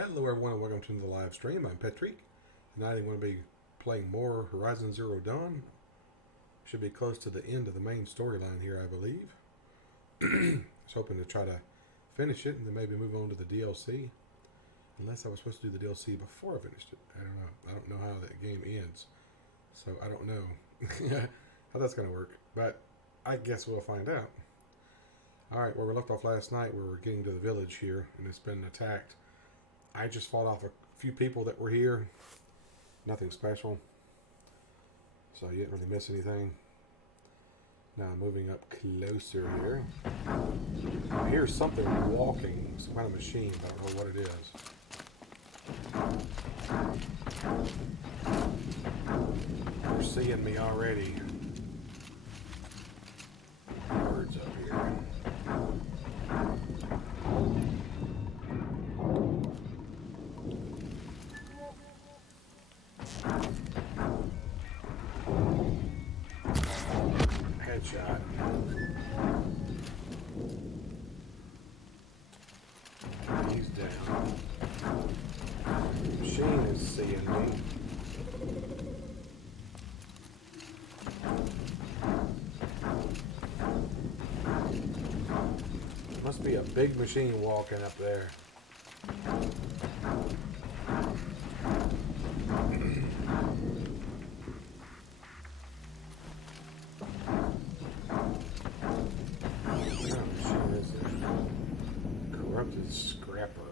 Hello everyone and welcome to the live stream. I'm Petreak. Tonight I'm going to be playing more Horizon Zero Dawn. Should be close to the end of the main storyline here, I believe. I was hoping to try to finish it and then maybe move on to the DLC. Unless I was supposed to do the DLC before I finished it. I don't know. I don't know how the game ends. So I don't know how that's going to work. But I guess we'll find out. Alright, where we left off last night, we were getting to the village here and it's been attacked. I just fought off a few people that were here. Nothing special. So you didn't really miss anything. Now moving up closer here. I hear something walking. Some kind of machine. I don't know what it is. They're seeing me already. Birds up here. Headshot. He's down. Machine is seeing me. Must be a big machine walking up there. Corrupted scrapper.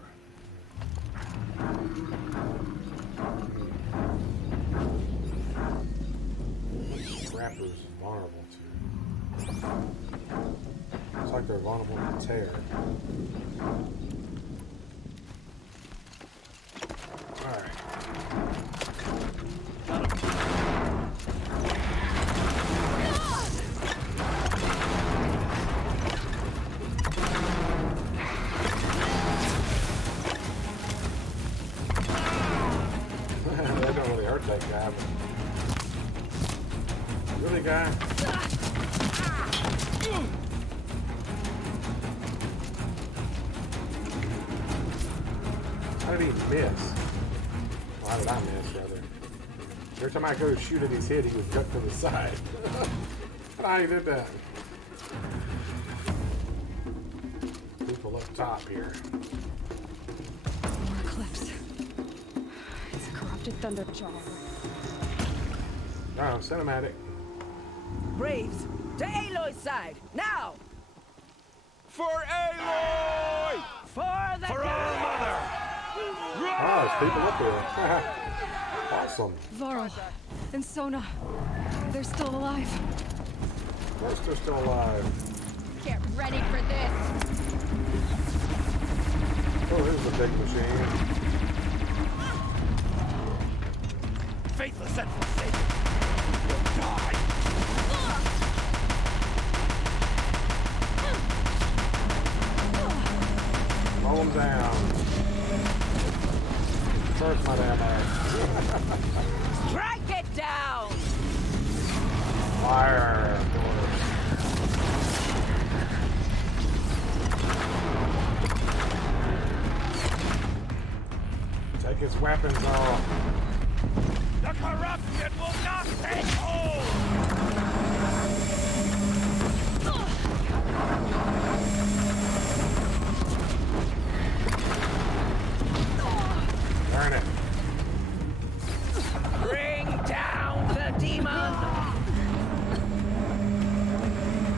Scrapper's vulnerable to. Looks like they're vulnerable to tear. Alright. That don't really hurt that guy, but really, guy? How did he miss? Well, how did I miss, rather? Every time I go to shoot at his head, he was ducked to the side. How did that? People up top here. Eclipse. It's a corrupted thunderjaw. Oh, cinematic. Braves, to Aloy's side, now! For Aloy! For the For our mother! Oh, there's people up here. Awesome. Varl and Sona. They're still alive. Of course they're still alive. Get ready for this! Oh, there's a big machine. Faithless and forsaken! You'll die! Mow them down. First, my damn ass. Strike it down! Fire, of course. Take his weapons off. The corruption will not take hold! Burn it. Bring down the demon!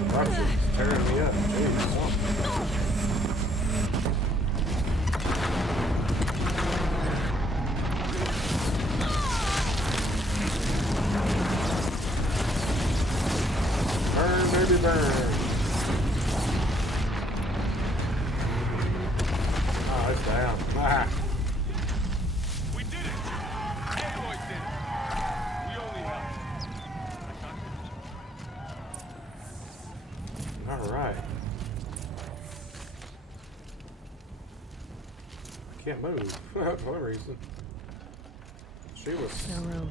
Corruption's tearing me up. Jeez. Burn, baby, burn. Oh, it's down. Ah. We did it! Aloy did it! We only helped. All right. I can't move for whatever reason. No room.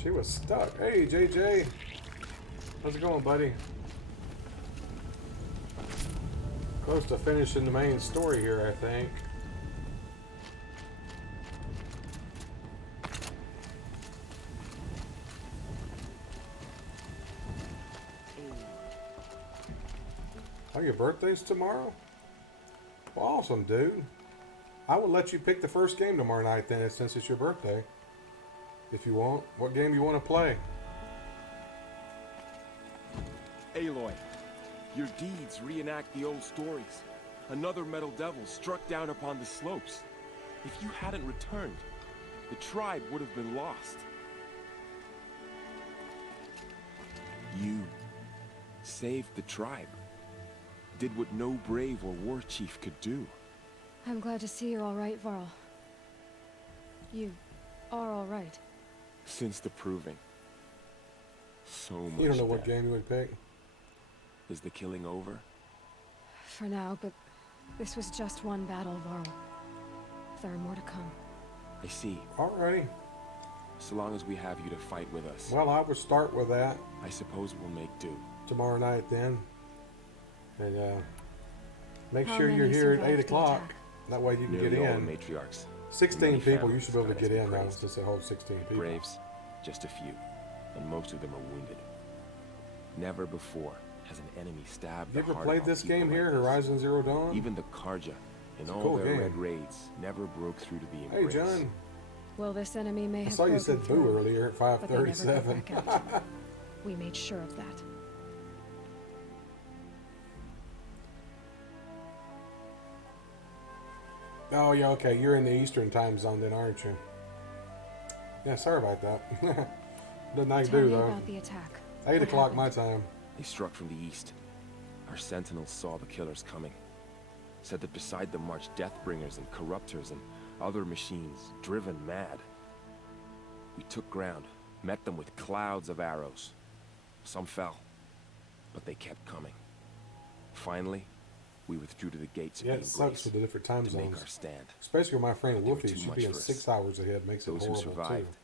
She was stuck. Hey, JJ. How's it going, buddy? Close to finishing the main story here, I think. Oh, your birthday's tomorrow? Well, awesome, dude. I will let you pick the first game tomorrow night then, since it's your birthday. If you want. What game you want to play? Aloy, your deeds reenact the old stories. Another metal devil struck down upon the slopes. If you hadn't returned, the tribe would have been lost. You saved the tribe. Did what no brave or war chief could do. I'm glad to see you're all right, Varl. You are all right. Since the proving. So much You don't know what death. game you would pick? Is the killing over? For now, but this was just one battle, Varl. There are more to come. I see. Alrighty. So long as we have you to fight with us, Well, I would start with that I suppose we'll make do. tomorrow night then. And make How sure you're many here at survived 8 the o'clock. attack? That way you can Nearly get all in. the matriarchs. 16 Many people, you families should be able to goddess get be in now praised. since it holds 16 people. Braves, just a few, and most of them are wounded. Never before has an enemy stabbed You the ever heart played of this people game like here, this. Horizon Zero Dawn? Even the Karja, in It's a all cool their game. red raids, never broke through to the Hey, embrace. John. Well, this enemy may I have saw you broken said boo through, earlier at but they never got 5:37. back out. We made sure of that. Oh, yeah, okay. You're in the Eastern time zone then, aren't you? Yeah, sorry about that. Nothing I can Tell do, me though. about the attack. 8 What o'clock happened? my time. They struck from the east. Our sentinels saw the killers coming. Said that beside them marched Deathbringers and Corruptors and other machines, driven mad. We took ground, met them with clouds of arrows. Some fell, but they kept coming. Finally, we withdrew to the gates of Yeah, the it sucks embrace with the different time to make zones. our stand. Especially with my friend They were Wolfie. too She's much being for us. 6 hours ahead. Makes it Those who horrible, too. survived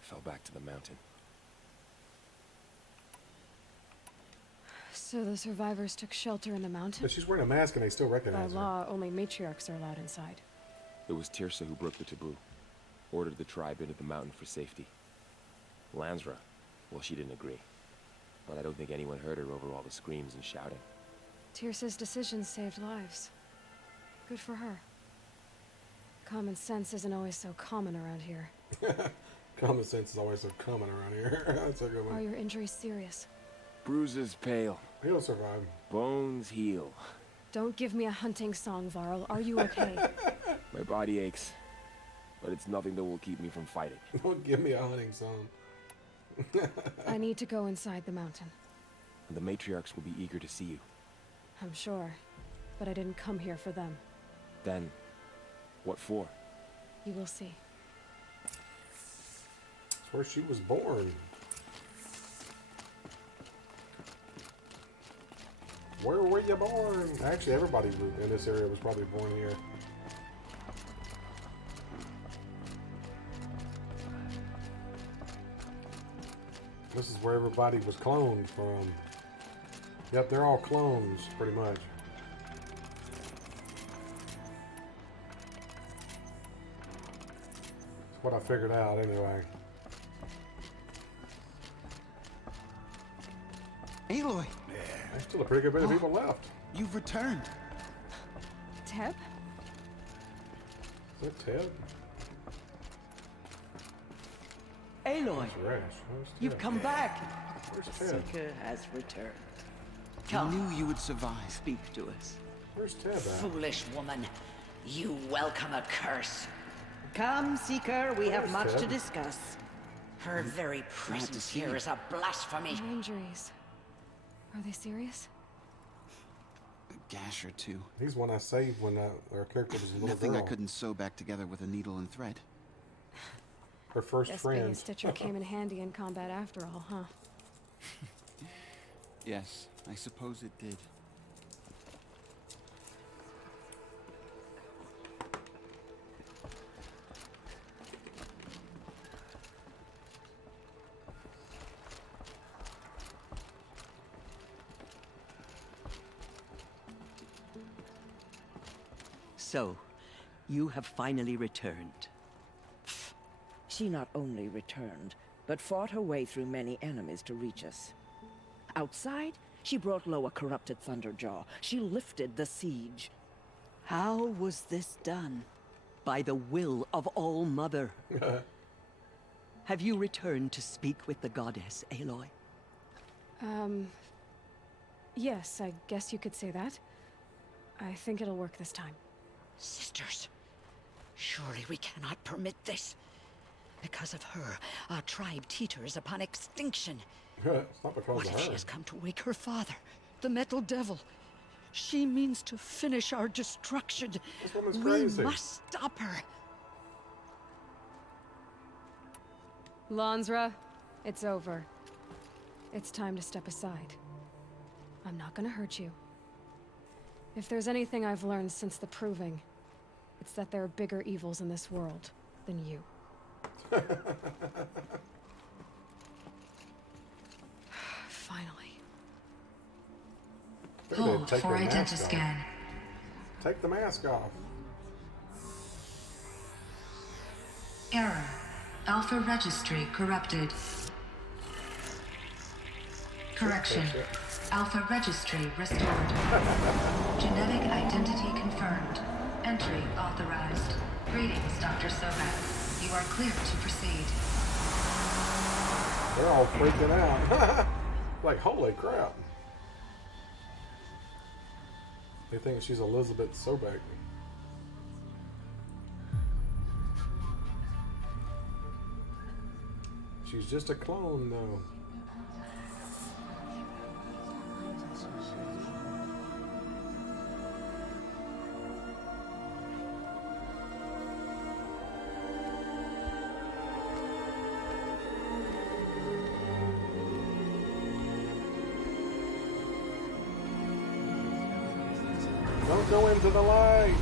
fell back to the mountain. So the survivors took shelter in the mountain? But she's wearing a mask and they still By recognize her. law, only matriarchs are allowed inside. It was Tirsa who broke the taboo, ordered the tribe into the mountain for safety. Lansra, well, she didn't agree. But I don't think anyone heard her over all the screams and shouting. Tirsa's decisions saved lives. Good for her. Common sense isn't always so common around here. Common sense is always so common around here. That's a good Are one. your injuries serious? Bruises pale, He'll survive. bones heal. Don't give me a hunting song, Varl. Are you okay? My body aches, but it's nothing that will keep me from fighting. Don't give me a hunting song. I need to go inside the mountain. And the matriarchs will be eager to see you. I'm sure. But I didn't come here for them. Then, what for? You will see. It's where she was born. Where were you born? Actually, everybody in this area was probably born here. This is where everybody was cloned from. Yep, they're all clones, pretty much. That's what I figured out, anyway. Aloy, There's still a pretty good bit of people left. you've returned. Teb? Is that Ted? Aloy, That's Rash. Where's you've Ted? come back. Where's The Ted? Seeker has returned. I Come, knew you would survive. speak to us. Where's Ted at? Foolish woman, you welcome a curse. Come, Seeker, we have Where's much to Ted? discuss. Her very Glad to presence see here you. is a blasphemy. My injuries. Are they serious? A gash or two. He's one I saved when our character was a little Nothing girl. I couldn't sew back together with a needle and thread. Her first Guess being a friend. stitcher came in handy in combat after all, huh? Yes, I suppose it did. So, you have finally returned. She not only returned, but fought her way through many enemies to reach us. Outside, She brought low a corrupted Thunderjaw. She lifted the siege. How was this done? By the will of All-Mother. Have you returned to speak with the goddess, Aloy? Yes, I guess you could say that. I think it'll work this time. Sisters, surely we cannot permit this. Because of her, our tribe teeters upon extinction. It's not because What of if she her. has come to wake her father, the Metal Devil? She means to finish our destruction. This woman's We crazy. must stop her. Lansra, it's over. It's time to step aside. I'm not gonna hurt you. If there's anything I've learned since the Proving, it's that there are bigger evils in this world than you. Finally. Hold for identiscan. Take the mask off. Error. Alpha registry corrupted. Correction. Alpha registry restored. Genetic identity confirmed. Entry authorized. Greetings, Dr. Sobek. You are clear to proceed. They're all freaking out. Like, holy crap. They think she's Elizabeth Sobek. She's just a clone, though. Don't go into the light!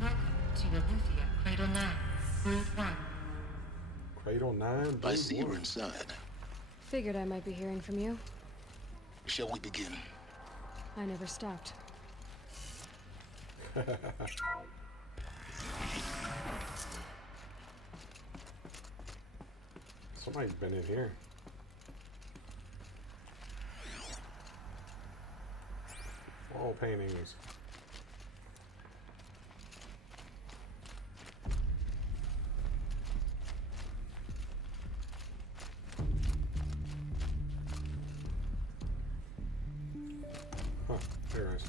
Welcome to Aletheia Cradle 9, Brood 1. Cradle 9? I see you're inside. Figured I might be hearing from you. Shall we begin? I never stopped. Somebody's been in here. Wall paintings. Huh, there I see.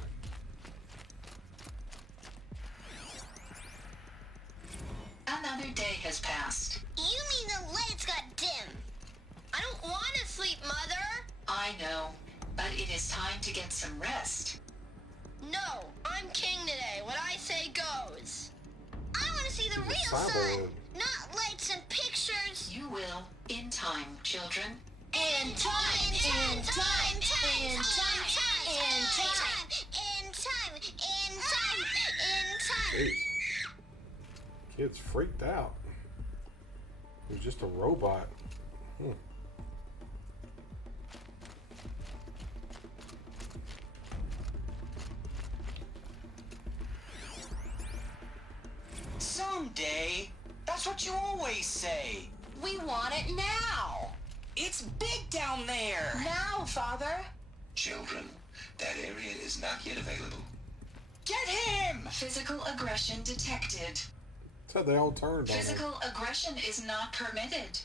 Another day has passed. You mean the lights got dim? I don't want to sleep, Mother. I know, but it is time to get some rest. No, I'm king today. What I say goes. I want to see the real cyborg. sun, not lights and pictures. You will, in time, children. In time, in time, in time, in time, in time, in time, in time. Jeez. Kid's freaked out. He was just a robot. Someday. That's what you always say. We want it now. It's big down there. Now, Father. Children, that area is not yet available. Get him! Physical aggression detected. So they all turned on him. Physical aggression is not permitted.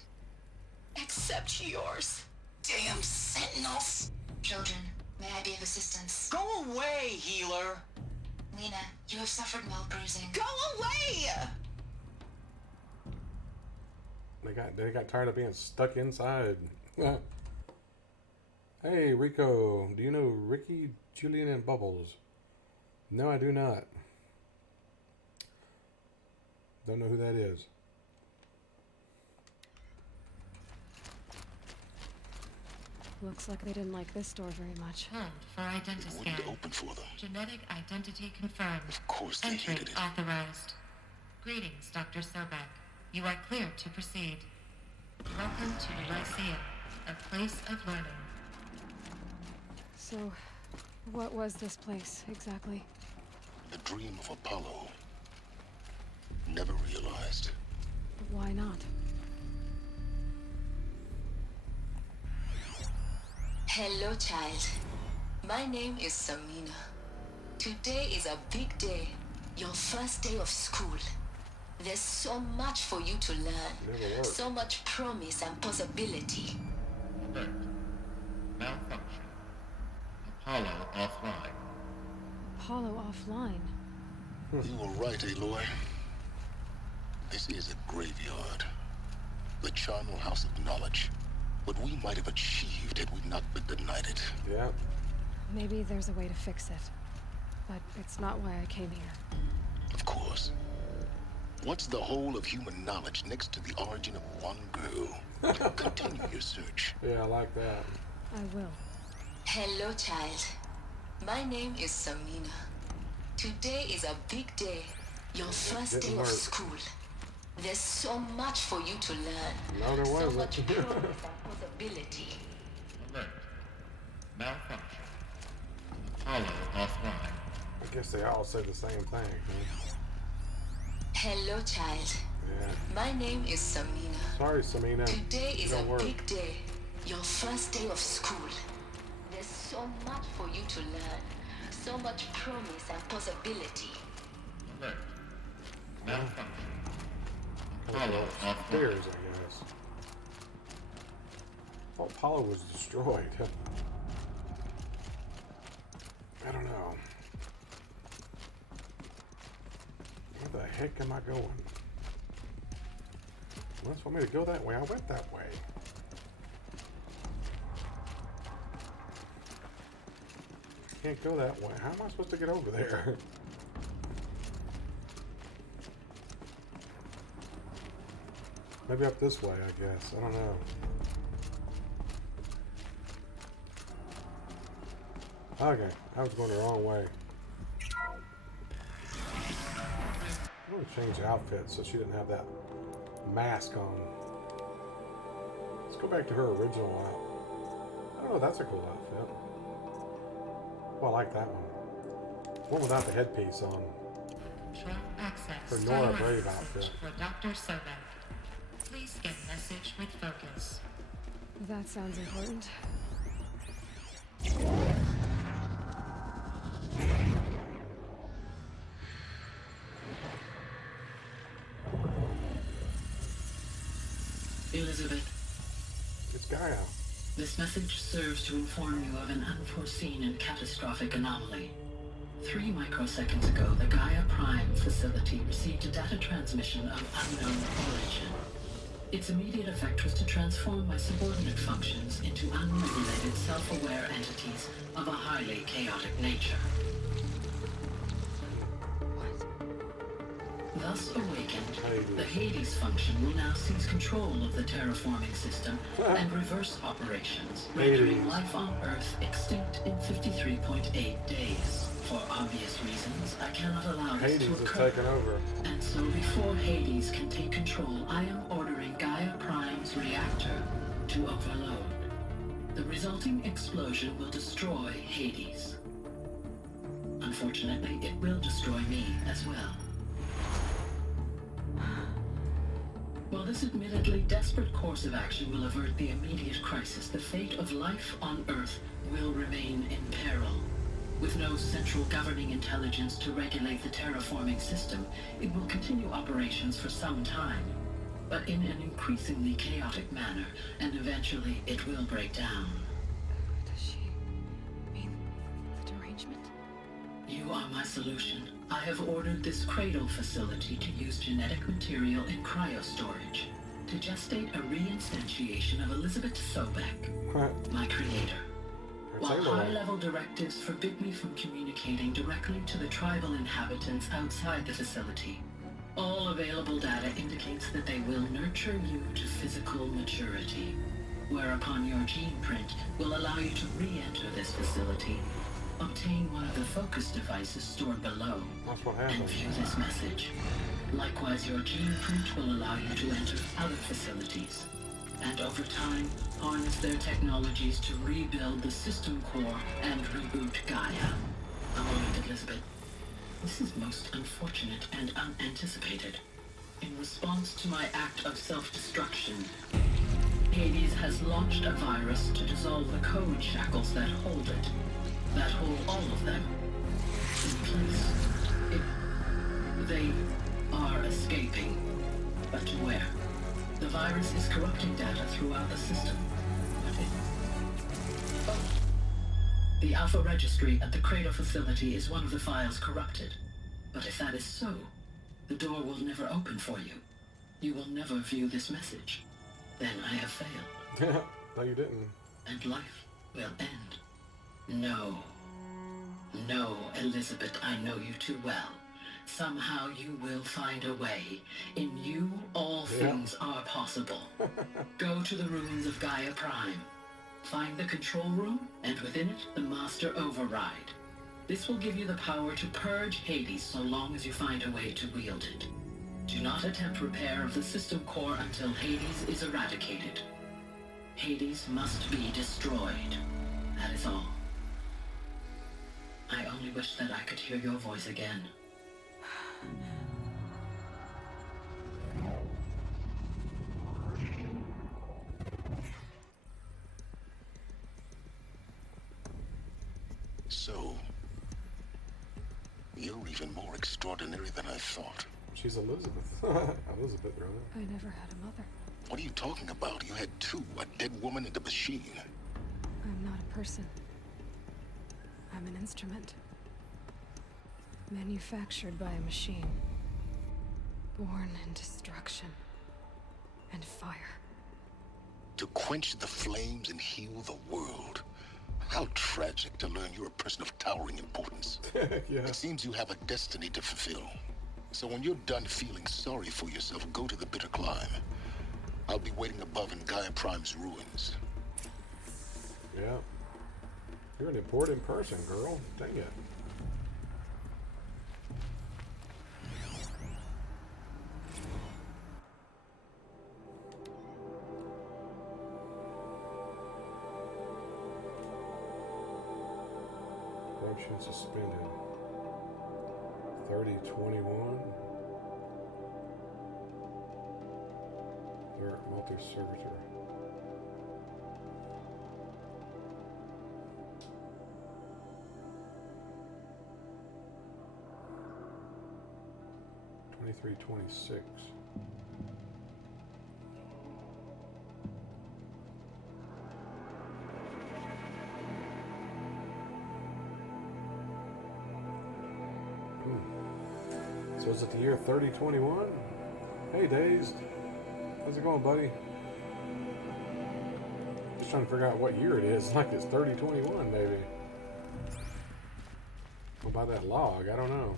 Except yours. Damn sentinels. Children, may I be of assistance? Go away, healer. Lena, you have suffered mild bruising. Go away! They got tired of being stuck inside. Hey, Rico, do you know Ricky, Julian, and Bubbles? No, I do not. Don't know who that is. Looks like they didn't like this door very much. Hold for It wouldn't identiscan. open for them. Genetic identity confirmed. Of course they Entry hated it. authorized. Greetings, Dr. Sobek. You are clear to proceed. Welcome to Lyceum, a place of learning. So, what was this place, exactly? The dream of Apollo. Never realized. But why not? Hello, child. My name is Amino. Today is a big day. Your first day of school. There's so much for you to learn. So much promise and possibility. Alert. Malfunction. Apollo offline. Apollo offline. You were right, Aloy. This is a graveyard. The charnel house of knowledge. What we might have achieved had we not been denied it. Yeah. Maybe there's a way to fix it. But it's not why I came here. Of course. What's the whole of human knowledge next to the origin of one girl? Continue your search. Yeah, I like that. I will. Hello, child. My name is Amino. Today is a big day. Your first day of school. There's so much for you to learn. No, there so wasn't. much promise and possibility. Alert. Malfunction. Apollo offline. I guess they all say the same thing, huh? Hello, child. Yeah. My name is Amino. Sorry, Samina. Today is a Don't worry. big day. Your first day of school. There's so much for you to learn. So much promise and possibility. Alert. Malfunction. Kind Apollo of offline. stairs, I guess. I thought Apollo was destroyed. I don't know. Where the heck am I going? Unless you want me to go that way, I went that way. Can't go that way. How am I supposed to get over there? Maybe up this way, I guess. I don't know. Okay, I was going the wrong way. I'm going to change the outfit so she didn't have that mask on. Let's go back to her original outfit. Oh, that's a cool outfit. Oh, I like that one. One without the headpiece on. Control access. Her to Nora your Brave message outfit. For Dr. Sobek. Please get message with focus. That sounds important. Elizabeth, It's Gaia. this message serves to inform you of an unforeseen and catastrophic anomaly. 3 microseconds ago, the Gaia Prime facility received a data transmission of unknown origin. Its immediate effect was to transform my subordinate functions into unregulated, self-aware entities of a highly chaotic nature. Thus awakened, the Hades function will now seize control of the terraforming system and reverse operations, rendering life on Earth extinct in 53.8 days. For obvious reasons, I cannot allow this Hades to is occur. taking over. And so before Hades can take control, I am ordering Gaia Prime's reactor to overload. The resulting explosion will destroy Hades. Unfortunately, it will destroy me as well. While this admittedly desperate course of action will avert the immediate crisis, the fate of life on Earth will remain in peril. With no central governing intelligence to regulate the terraforming system, it will continue operations for some time, but in an increasingly chaotic manner, and eventually it will break down. Does she mean the derangement? You are my solution. I have ordered this cradle facility to use genetic material in cryostorage to gestate a reinstantiation of Elizabeth Sobek, my creator. While high-level directives forbid me from communicating directly to the tribal inhabitants outside the facility, all available data indicates that they will nurture you to physical maturity, whereupon your gene print will allow you to re-enter this facility, obtain one of the focus devices stored below, and view this message. Likewise, your gene print will allow you to enter other facilities, and over time, harness their technologies to rebuild the system core and reboot Gaia. A moment, Elizabeth. This is most unfortunate and unanticipated. In response to my act of self-destruction, Hades has launched a virus to dissolve the code shackles that hold it, that hold all of them in place. They are escaping, but to where? The virus is corrupting data throughout the system. Oh. The Alpha Registry at the Cradle facility is one of the files corrupted. But if that is so, the door will never open for you. You will never view this message. Then I have failed. No, you didn't. And life will end. No. No, Elizabeth, I know you too well. Somehow you will find a way. In you, all things are possible. Go to the ruins of Gaia Prime. Find the control room, and within it, the Master Override. This will give you the power to purge Hades so long as you find a way to wield it. Do not attempt repair of the system core until Hades is eradicated. Hades must be destroyed. That is all. I only wish that I could hear your voice again. So, you're even more extraordinary than I thought. She's Elizabeth. Elizabeth, rather. I never had a mother. What are you talking about? You had two, a dead woman and a machine. I'm not a person. I'm an instrument. Manufactured by a machine. Born in destruction and fire. To quench the flames and heal the world. How tragic to learn you're a person of towering importance. Yeah. It seems you have a destiny to fulfill. So when you're done feeling sorry for yourself, go to the bitter climb. I'll be waiting above in Gaia Prime's ruins. Yeah. You're an important person, girl. Dang it. Corruption suspended. 3021. Alert multi-servitor. $23.26. So is it the year 3021? Hey, Dazed. How's it going, buddy? Just trying to figure out what year it is. Like it's 3021, maybe. Well, by that log, I don't know.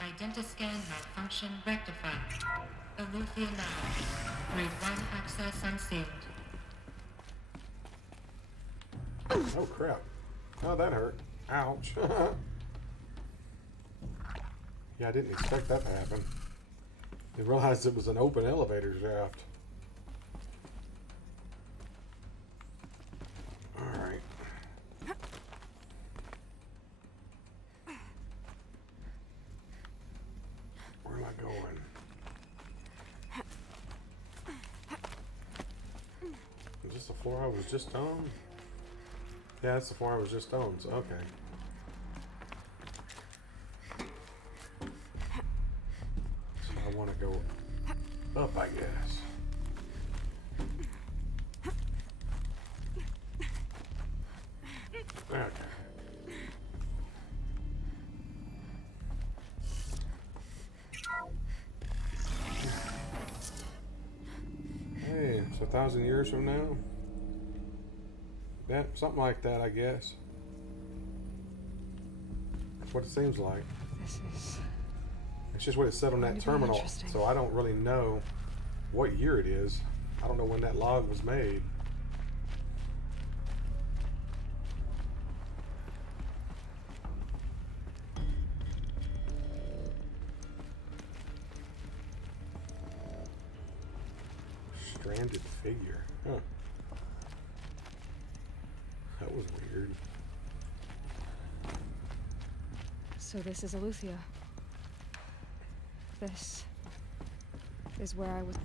Identiscan malfunction rectified. Aletheia now. Grade 1 access unsealed. Oh, crap. Oh, that hurt. Ouch. Yeah, I didn't expect that to happen. I realized it was an open elevator shaft. Alright. Where am I going? Is this the floor I was just on? Yeah, that's the floor I was just on, so okay. So I want to go up, I guess. Okay. Hey, it's 1,000 years from now? Yeah, something like that, I guess. That's what it seems like. This is... It's just what it said on that terminal, so I don't really know what year it is. I don't know when that log was made. Stranded figure. Huh. That was weird. So this is Aletheia. This is where I was.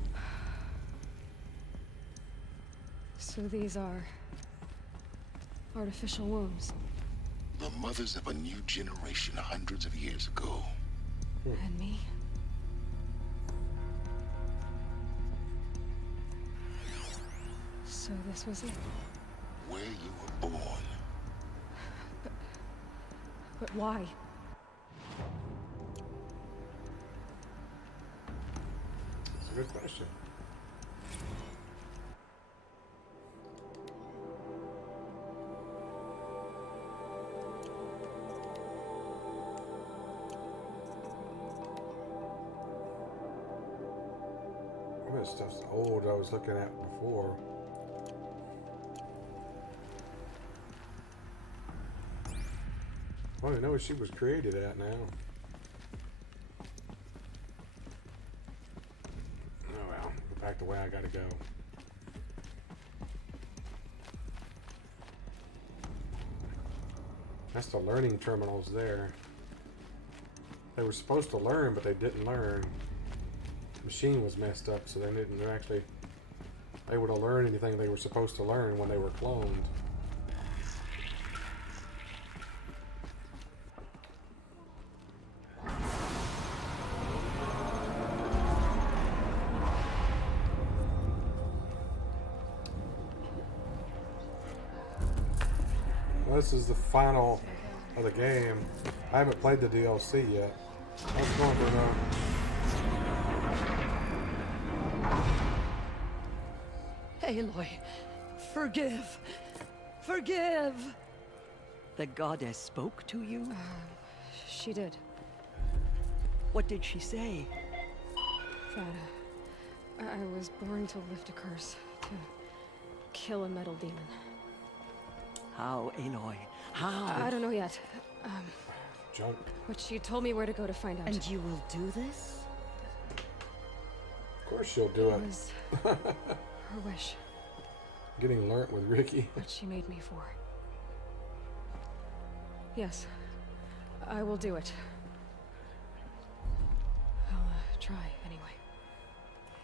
So these are artificial wombs. The mothers of a new generation hundreds of years ago. And me? So this was it. Where you were born. But why? That's a good question. This stuff's old I was looking at before. I don't even know where she was created at now. Oh well, go back the way I gotta go. That's the learning terminals there. They were supposed to learn, but they didn't learn. The machine was messed up, so they didn't actually able to learn anything they were supposed to learn when they were cloned. Well, this is the final of the game. I haven't played the DLC yet. I was going to know. Aloy, forgive. Forgive! The goddess spoke to you? She did. What did she say? That I was born to lift a curse, to kill a metal demon. How, Aloy? How? I don't know yet. Junk. But she told me where to go to find out. And you will do this? Of course she'll do it. It was her wish. Getting learnt with Ricky. What she made me for. Yes, I will do it. I'll try anyway.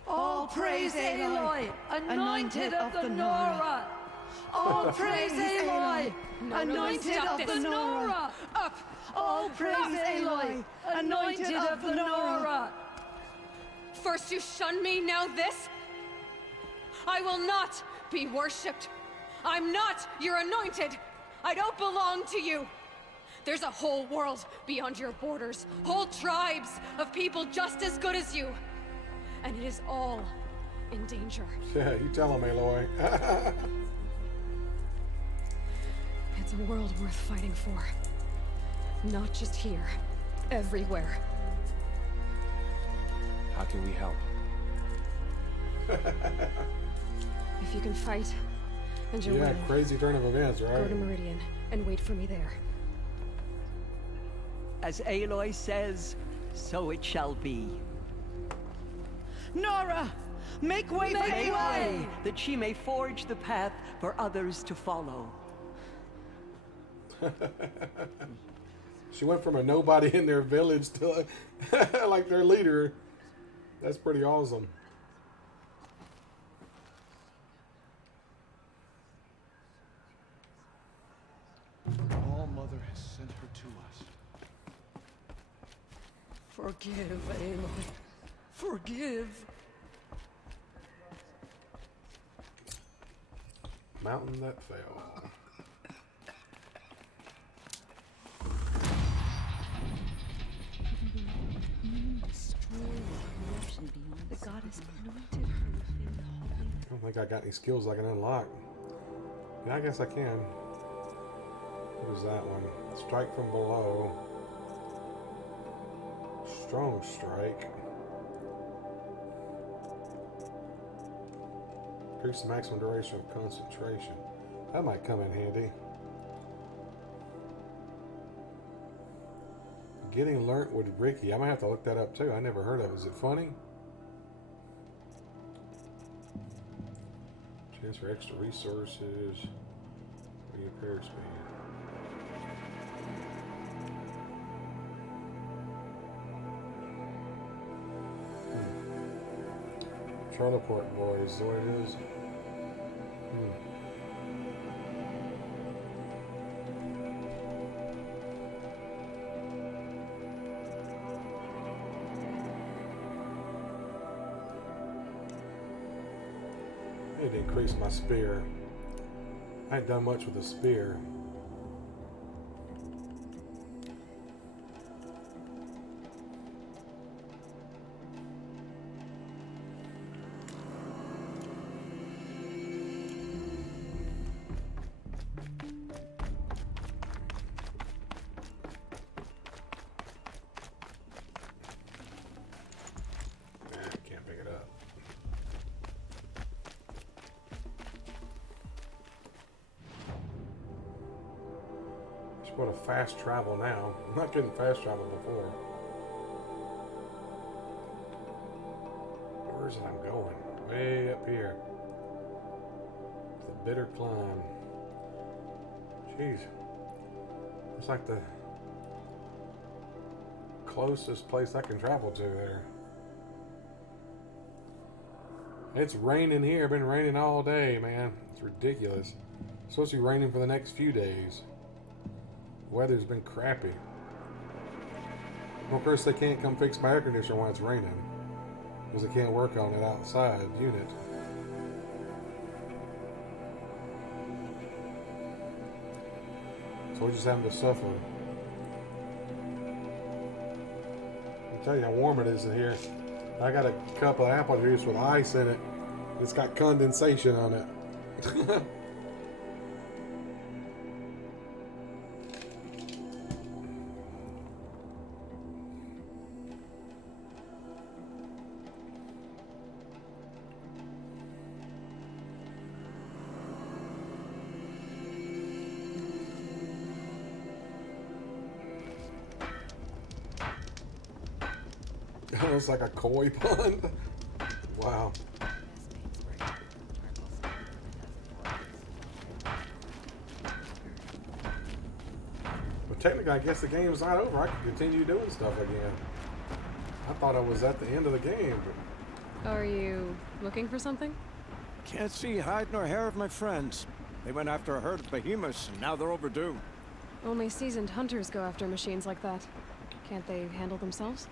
All praise Aloy, anointed of the Nora! All praise Aloy, anointed of the Nora! Up! All praise Aloy, anointed of the Nora! First you shun me, now this? I will not be worshipped. I'm not your anointed. I don't belong to you. There's a whole world beyond your borders, whole tribes of people just as good as you. And it is all in danger. Yeah, you tell him, Aloy. It's a world worth fighting for. Not just here, everywhere. How can we help? If you can fight, and you're Yeah, willing, crazy turn of events, right? go to Meridian and wait for me there. As Aloy says, so it shall be. Nora! Make way for Aloy! That she may forge the path for others to follow. She went from a nobody in their village to like their leader. That's pretty awesome. All Mother has sent her to us. Forgive, Aloy. Forgive. Mountain that fell. The goddess anointed her within the holy. I don't think I got any skills I can unlock. Yeah, I guess I can. What is that one? Strike from below. Strong strike. Increase the maximum duration of concentration. That might come in handy. Getting learnt with Ricky. I might have to look that up too. I never heard of it. Is it funny? Chance for extra resources. Repair speed. Trailer Park Boys, is the way it is. I need to increase my spear. I ain't done much with the spear. What a fast travel now. I'm not getting fast travel before. Where is it I'm going? Way up here. The bitter climb. Jeez. It's like the closest place I can travel to there. It's raining here. Been raining all day, man. It's ridiculous. It's supposed to be raining for the next few days. Weather's been crappy. Well, of course, they can't come fix my air conditioner when it's raining because they can't work on it outside unit. So we're just having to suffer. I'll tell you how warm it is in here. I got a cup of apple juice with ice in it. It's got condensation on it. It's like a koi pond. Wow. But technically, I guess the game's not over. I can continue doing stuff again. I thought I was at the end of the game. But... Are you looking for something? Can't see hide nor hair of my friends. They went after a herd of behemoths, and now they're overdue. Only seasoned hunters go after machines like that. Can't they handle themselves?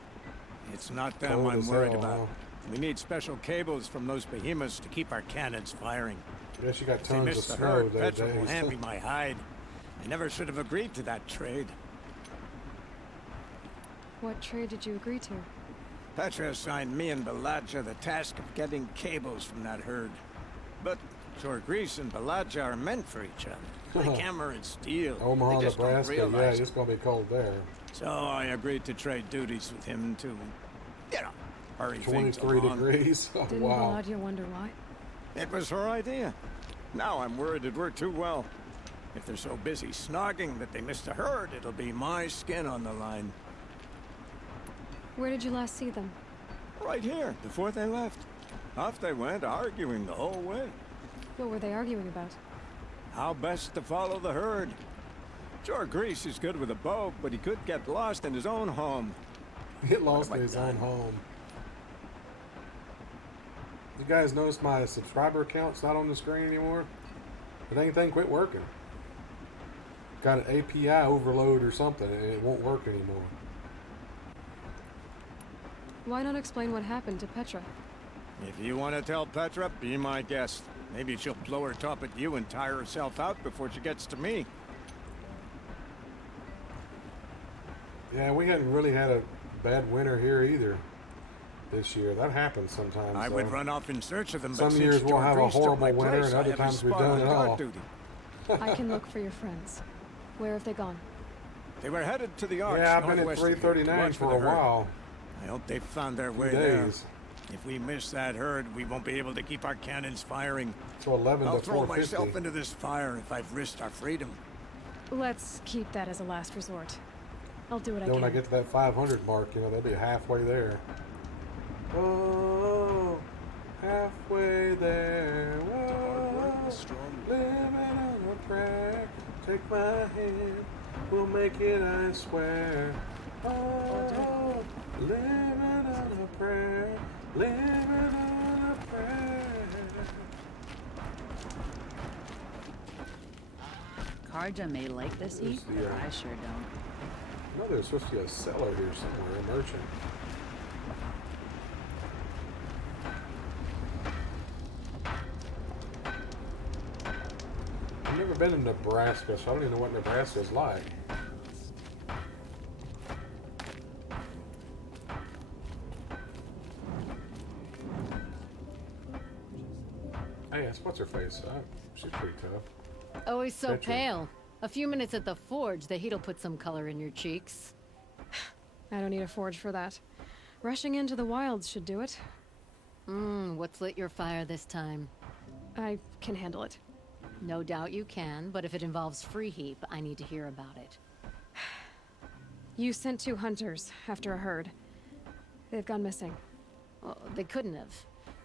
It's not them I'm worried about. We need special cables from those behemoths to keep our cannons firing. I guess you got If they tons miss of the snow herd, those Petreak will days. hand me my hide. I never should have agreed to that trade. What trade did you agree to? Petra assigned me and Baladja the task of getting cables from that herd. But Jorgrease and Baladja are meant for each other. Like hammer and steel. Omaha, They just don't Nebraska. Yeah, realize it's going to be cold there. So I agreed to trade duties with him to, you know, hurry 23 things along. degrees. Oh, Didn't wow. Baladja wonder why? It was her idea. Now I'm worried it worked too well. If they're so busy snogging that they missed a herd, it'll be my skin on the line. Where did you last see them? Right here, before they left. Off they went, arguing the whole way. What were they arguing about? How best to follow the herd. Jorgrease is good with a bow, but he could get lost in his own home. Get lost in his own home. You guys notice my subscriber count's not on the screen anymore? The dang thing quit working. Got an API overload or something and it won't work anymore. Why not explain what happened to Petra? If you want to tell Petra, be my guest. Maybe she'll blow her top at you and tire herself out before she gets to me. Yeah, we hadn't really had a bad winter here either this year. That happens sometimes. I would run off in search of them, but Some since years we'll have a Jorgrease took horrible my winter place, and I other have his times we spot don't on at guard all. duty. I can look for your friends. Where have they gone? They were headed to the arch. Yeah, I've been at northwest of here, to 339 watch for the a herd. while. I hope they found their Few way there. days. If we miss that herd, we won't be able to keep our cannons firing. So 11 I'll to throw 450. myself into this fire if I've risked our freedom. Let's keep that as a last resort. I'll do what I Then can. when I get to that 500 mark, you know, they'll be halfway there. Oh, halfway there. Whoa, living on a prayer. Take my hand, we'll make it, I swear. Oh, living on a prayer, living on a Karja may like this heat, but I sure don't. I know there's supposed to be a cellar here somewhere, a merchant. I've never been in Nebraska, so I don't even know what Nebraska's like. Hey, that's what's her face. She's pretty tough. Always so Petreak. pale. A few minutes at the forge, the heat'll put some color in your cheeks. I don't need a forge for that. Rushing into the wilds should do it. What's lit your fire this time? I can handle it. No doubt you can, but if it involves free heap, I need to hear about it. You sent 2 hunters after a herd. They've gone missing. Well, they couldn't have.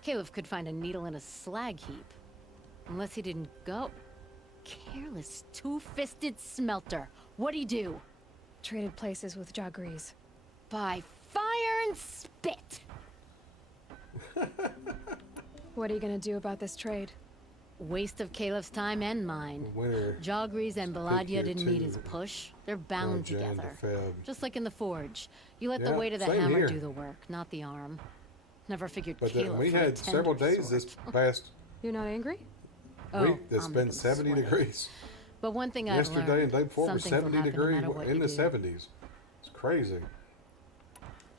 Caleb could find a needle in a slag heap. Unless he didn't go. Careless, two-fisted smelter. What'd he do? Traded places with Jagrees. By fire and spit! What are you gonna do about this trade? Waste of Caleb's time and mine. Winter. Jagrees and Baladia didn't need too. his push. They're bound Jan to together. Feb. Just like in the forge. You let the Yeah, weight of the same hammer here. do the work, not the arm. Never figured But Caleb we for a had several tender days sort. this past You're not angry? week that's I'm been gonna 70 swear. degrees. But one thing I've Yesterday learned, and day before some was things will 70 happen no degrees matter what in you the do. 70s. It's crazy.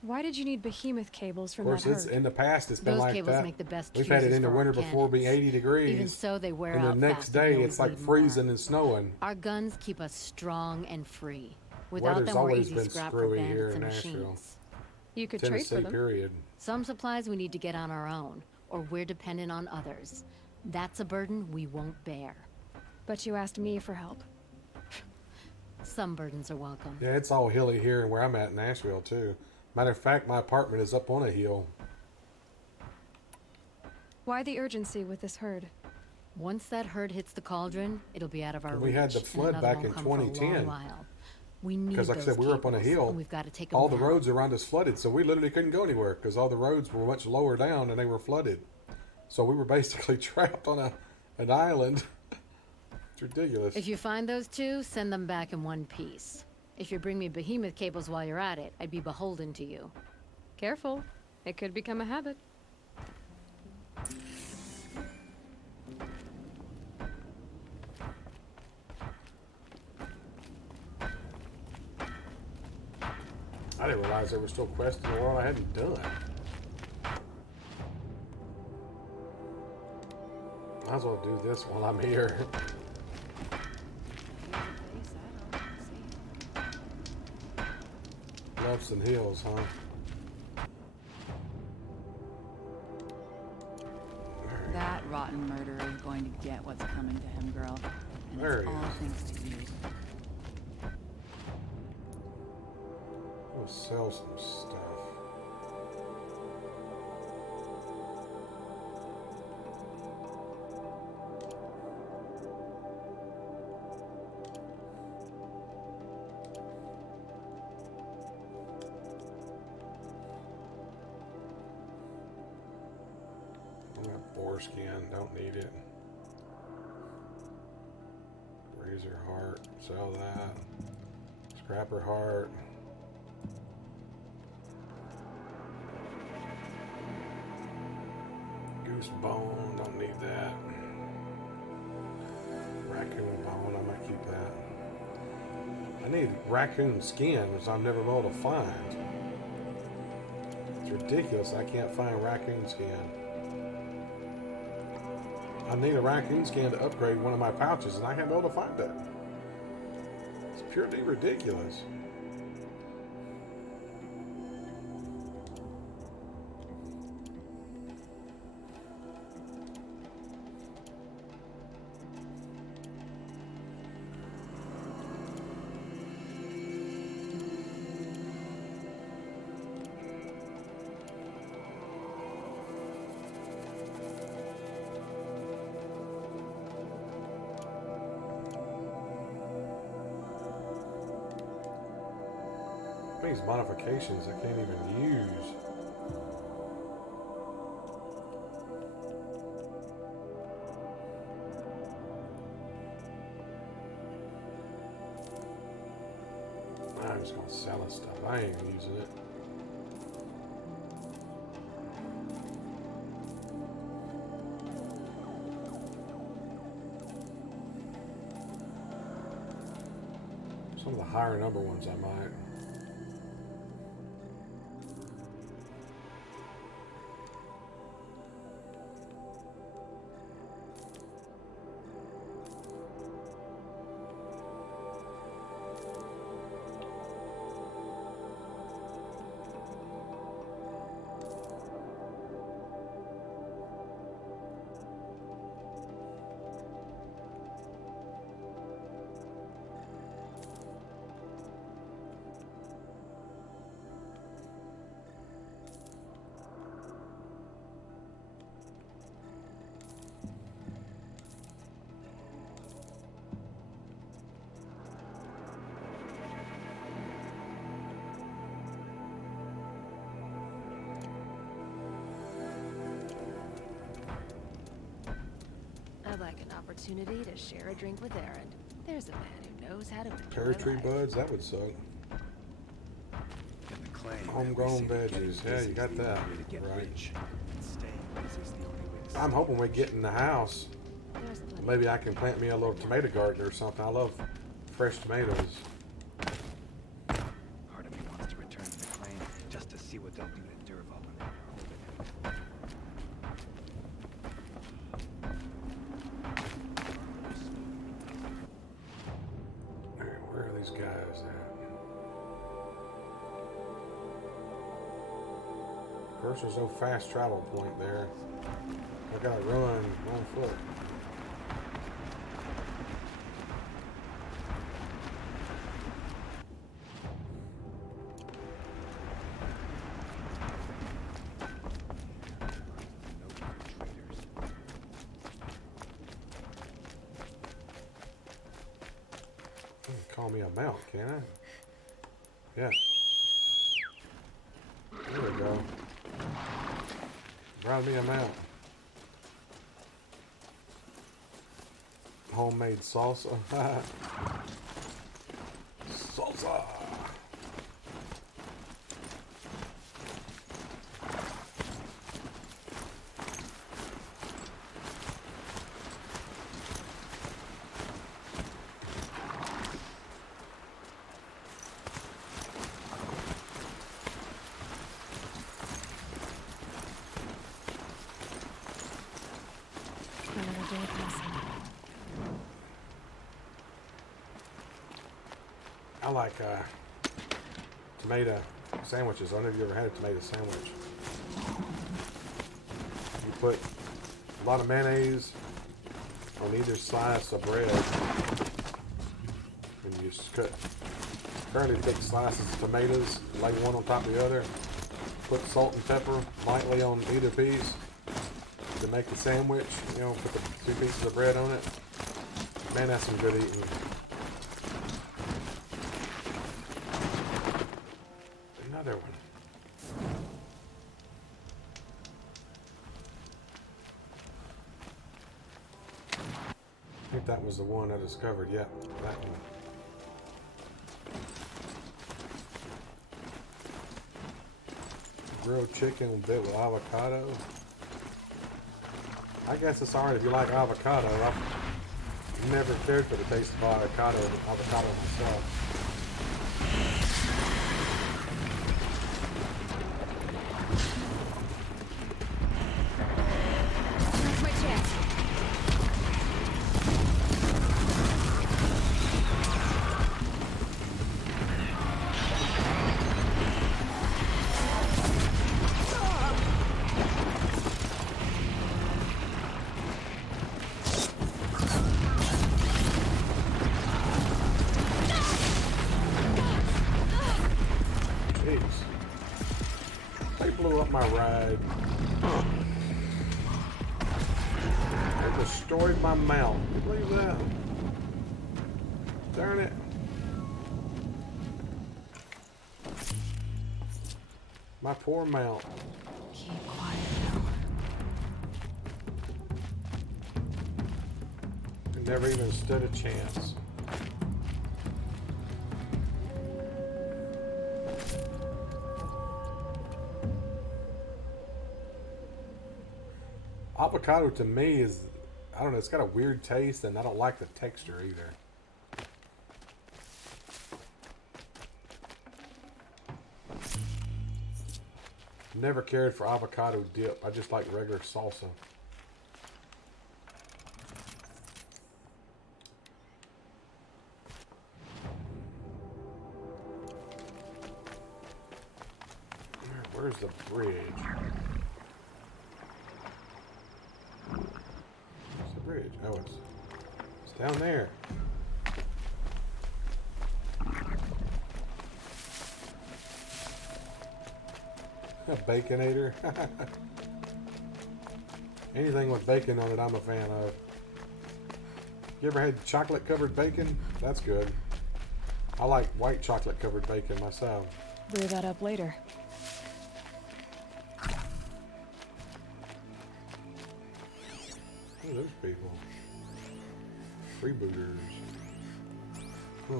Why did you need behemoth cables from Of course, that it's herd? in the past. It's been Those like cables that. make the best We've had it fuses in the for our winter before being cannons. 80 degrees. Even so, they wear and out the next fast and we day, always it's like need freezing more. and snowing. Our guns keep us strong and free. Without Weather's them, we're always easy been scrap for screwy bandits here and in Nashville. machines. You could trade Tennessee, for them. period. Some supplies we need to get on our own, or we're dependent on others. That's a burden we won't bear. But you asked me for help. Some burdens are welcome. Yeah, it's all hilly here and where I'm at in Nashville, too. Matter of fact, my apartment is up on a hill. Why the urgency with this herd? Once that herd hits the cauldron, it'll be out of our And we had the reach, and flood another back won't in come for a long 2010. while. We need Because, like I those said, we were up on a cables, hill. and we've got to take them All the down. roads around us flooded, so we literally couldn't go anywhere because all the roads were much lower down and they were flooded. So we were basically trapped on an island. It's ridiculous. If you find those 2, send them back in one piece. If you bring me behemoth cables while you're at it, I'd be beholden to you. Careful. It could become a habit. I didn't realize there were still quests in the world I hadn't done. Might as well do this while I'm here. Bluffs and hills, huh? That rotten murderer is going to get what's coming to him, girl. And There it's he all is. thanks to you. We'll sell some stuff. I got boar skin, don't need it. Razor heart, sell that. Scrapper heart. Goose bone, don't need that. Raccoon bone, I might keep that. I need raccoon skin, which I've never been able to find. It's ridiculous, I can't find raccoon skin. I need a raccoon skin to upgrade one of my pouches, and I haven't been able to find it. It's purely ridiculous. These modifications I can't even use. I'm just gonna sell this stuff. I ain't using it. Some of the higher number ones I might. I'd like an opportunity to share a drink with Aaron. There's a man who knows how to enjoy Petreak life. buds, that would suck. Homegrown veggies, yeah, you got that right. I'm hoping we get in the house. Maybe I can plant me a little tomato garden or something. I love fresh tomatoes. Part of me wants to return to the claim just to see what they'll do to Dervo when they're holding him. Where are these guys at? Of course, there's no fast travel point there. I gotta run on foot. Call me a mount, can I? Yeah. There we go. Brought me a mount. Homemade salsa. Salsa. Another day passing. I like tomato sandwiches. I don't know if you ever had a tomato sandwich. You put a lot of mayonnaise on either slice of bread, and you just cut fairly thick slices of tomatoes, lay one on top of the other. Put salt and pepper lightly on either piece to make the sandwich. You know, put the 2 pieces of bread on it. Man, that's some good eating. Another one. I think that was the one I discovered. Yeah, that one. Grilled chicken bit with avocado. I guess it's alright if you like avocado. I've never cared for the taste of avocado myself. That's my chance. Blew up my ride. They destroyed my mount. Can you believe that? Darn it. My poor mount. Keep quiet now. It never even stood a chance. Avocado to me is, I don't know, it's got a weird taste, and I don't like the texture either. Never cared for avocado dip. I just like regular salsa. Where's the bridge? Where's the bridge? Oh, it's down there. A Baconator. Anything with bacon on it, I'm a fan of. You ever had chocolate covered bacon? That's good. I like white chocolate covered bacon myself. Brew that up later. Who are those people? Freebooters. Huh.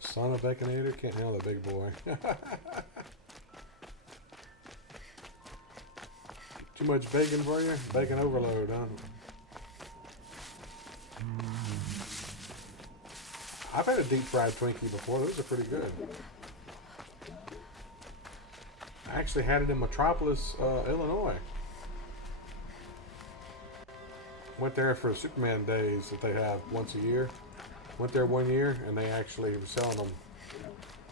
Son of Baconator, can't handle the big boy. Too much bacon for you? Bacon overload, huh? I've had a deep fried Twinkie before. Those are pretty good. I actually had it in Metropolis, Illinois. Went there for Superman days that they have once a year. Went there one year, and they actually were selling them.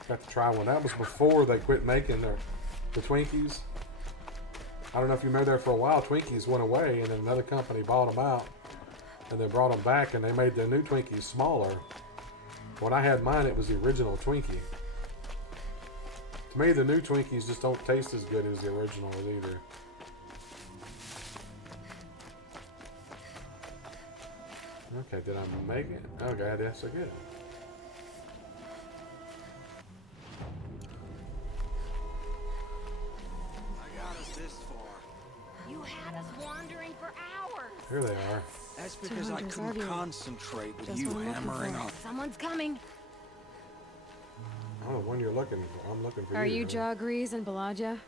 Got to try one. That was before they quit making the Twinkies. I don't know if you remember, there for a while, Twinkies went away, and then another company bought them out, and they brought them back, and they made the new Twinkies smaller. When I had mine, it was the original Twinkie. To me, the new Twinkies just don't taste as good as the originals either. Okay, did I make it? Okay, that's so good. I got us this far. You had us wandering for hours. Here they are. That's because I couldn't concentrate with you hammering on. Someone's coming. I don't know when you're looking for. I'm looking for Are you. you Jagrees and Balaja?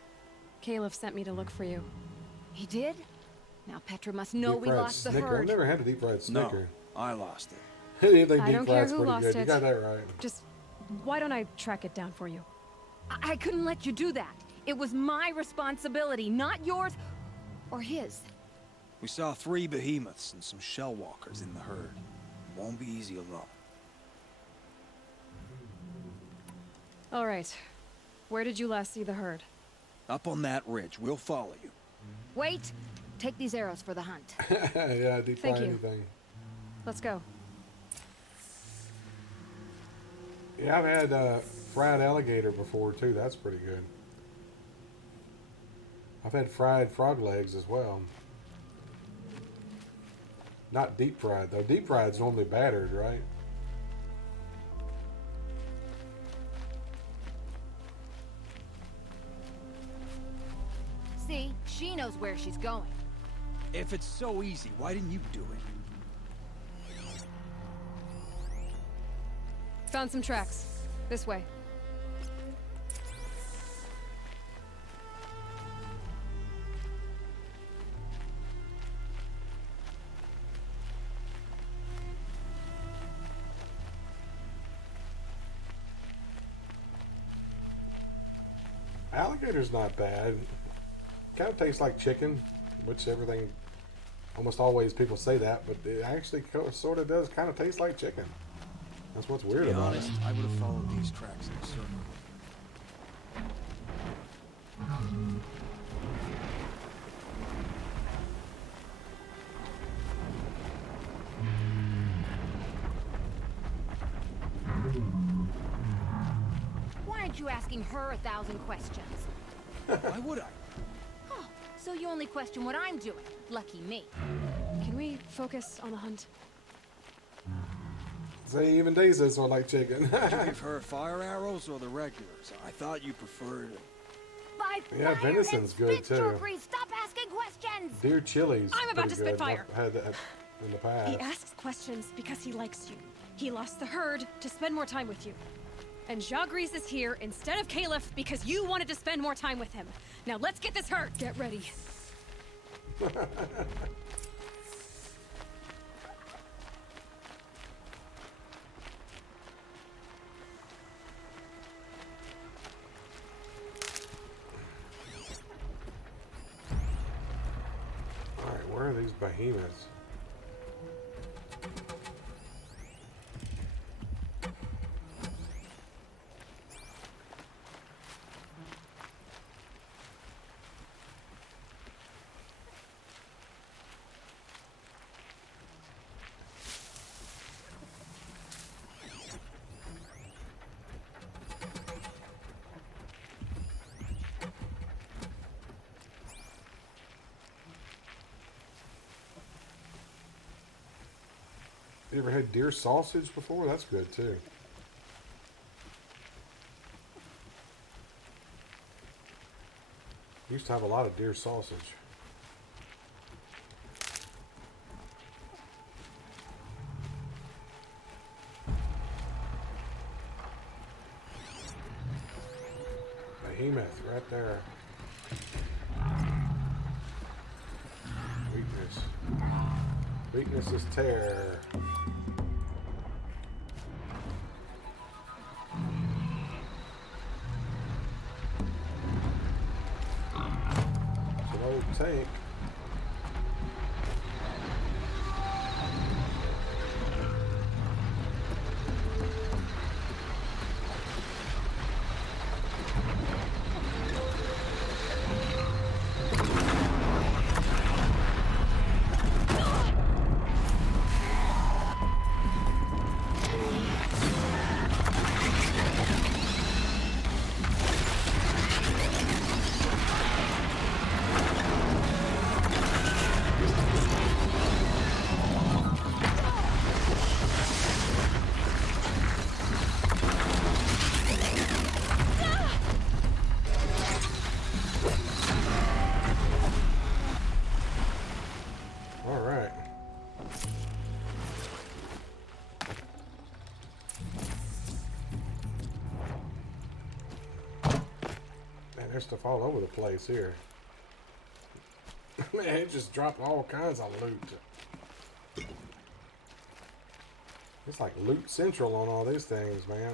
Caleb sent me to look for you. He did? Now Petra must know Deep we fried lost the Snicker. herd. I've never had a deep fried Snicker. No, I lost it. Anything I deep don't care fried's who pretty lost good. it. You got that right. Just, why don't I track it down for you? I couldn't let you do that. It was my responsibility, not yours or his. We saw 3 behemoths and some shell walkers in the herd. Won't be easy alone. All right. Where did you last see the herd? Up on that ridge. We'll follow you. Wait. Take these arrows for the hunt. Yeah, deep fry Thank you. anything. Let's go. Yeah, I've had fried alligator before too. That's pretty good. I've had fried frog legs as well. Not deep fried though. Deep fried's normally battered, right? See, she knows where she's going. If it's so easy, why didn't you do it? Found some tracks. This way. Alligator's not bad. Kind of tastes like chicken, which everything, almost always people say that, but it actually sort of does kind of taste like chicken. That's what's weird To be about honest, it. I would have followed these tracks in a circle. Why aren't you asking her 1,000 questions? Why would I? Oh, so you only question what I'm doing. Lucky me. Can we focus on the hunt? Say even Day says I like chicken. Did you give her fire arrows or the regulars? I thought you preferred... Fire Yeah, venison's good too. Stop asking questions. Deer chili's I'm about to pretty good. spitfire. I've had that in the past. He asks questions because he likes you. He lost the herd to spend more time with you. And Jagrees is here instead of Caliph because you wanted to spend more time with him. Now let's get this herd. Get ready. Alright, where are these behemoths? You ever had deer sausage before? That's good too. Used to have a lot of deer sausage. Behemoth right there. Weakness. Weakness is tear. It's an old tank. There's stuff all over the place here. Man, it just dropped all kinds of loot. It's like loot central on all these things, man.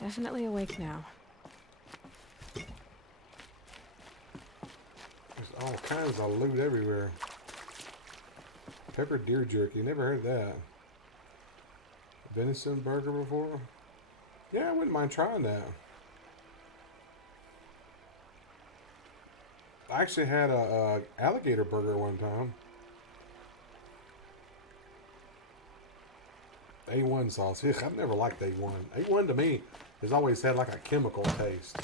Definitely awake now. All kinds of loot everywhere. Peppered deer jerky, never heard that. Venison burger before? Yeah, I wouldn't mind trying that. I actually had a alligator burger one time. A1 sauce. Ugh, I've never liked A1. A1 to me has always had like a chemical taste.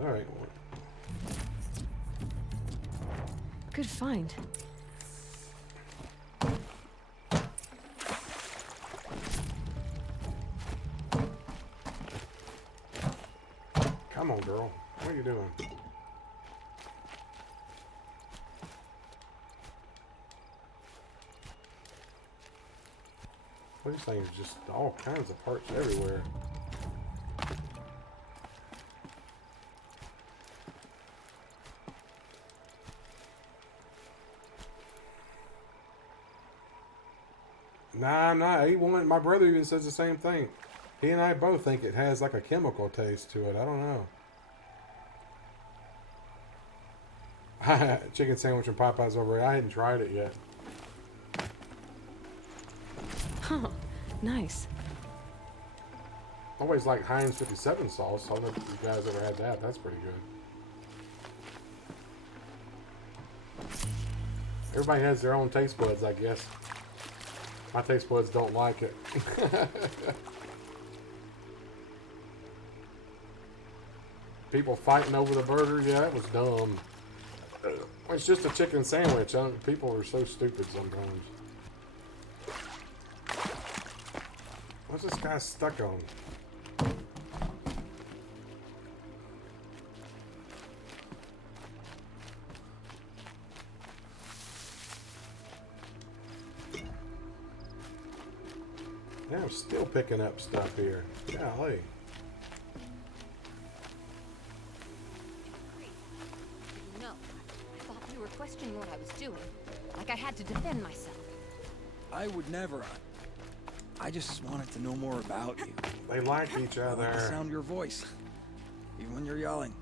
Alright. Good find. Come on, girl. What are you doing? These things just all kinds of parts everywhere. Nah, A1. My brother even says the same thing. He and I both think it has like a chemical taste to it. I don't know. Chicken sandwich from Popeyes over here. I hadn't tried it yet. Huh. Nice. Always like Heinz 57 sauce. I don't know if you guys ever had that. That's pretty good. Everybody has their own taste buds, I guess. My taste buds don't like it. people fighting over the burgers. Yeah, that was dumb. It's just a chicken sandwich. People are so stupid sometimes. What's this guy stuck on? Yeah, I'm still picking up stuff here. Golly. No, I thought you were questioning what I was doing. Like I had to defend myself. I would never. I just wanted to know more about you. They like each other. I like the sound of your voice, even when you're yelling.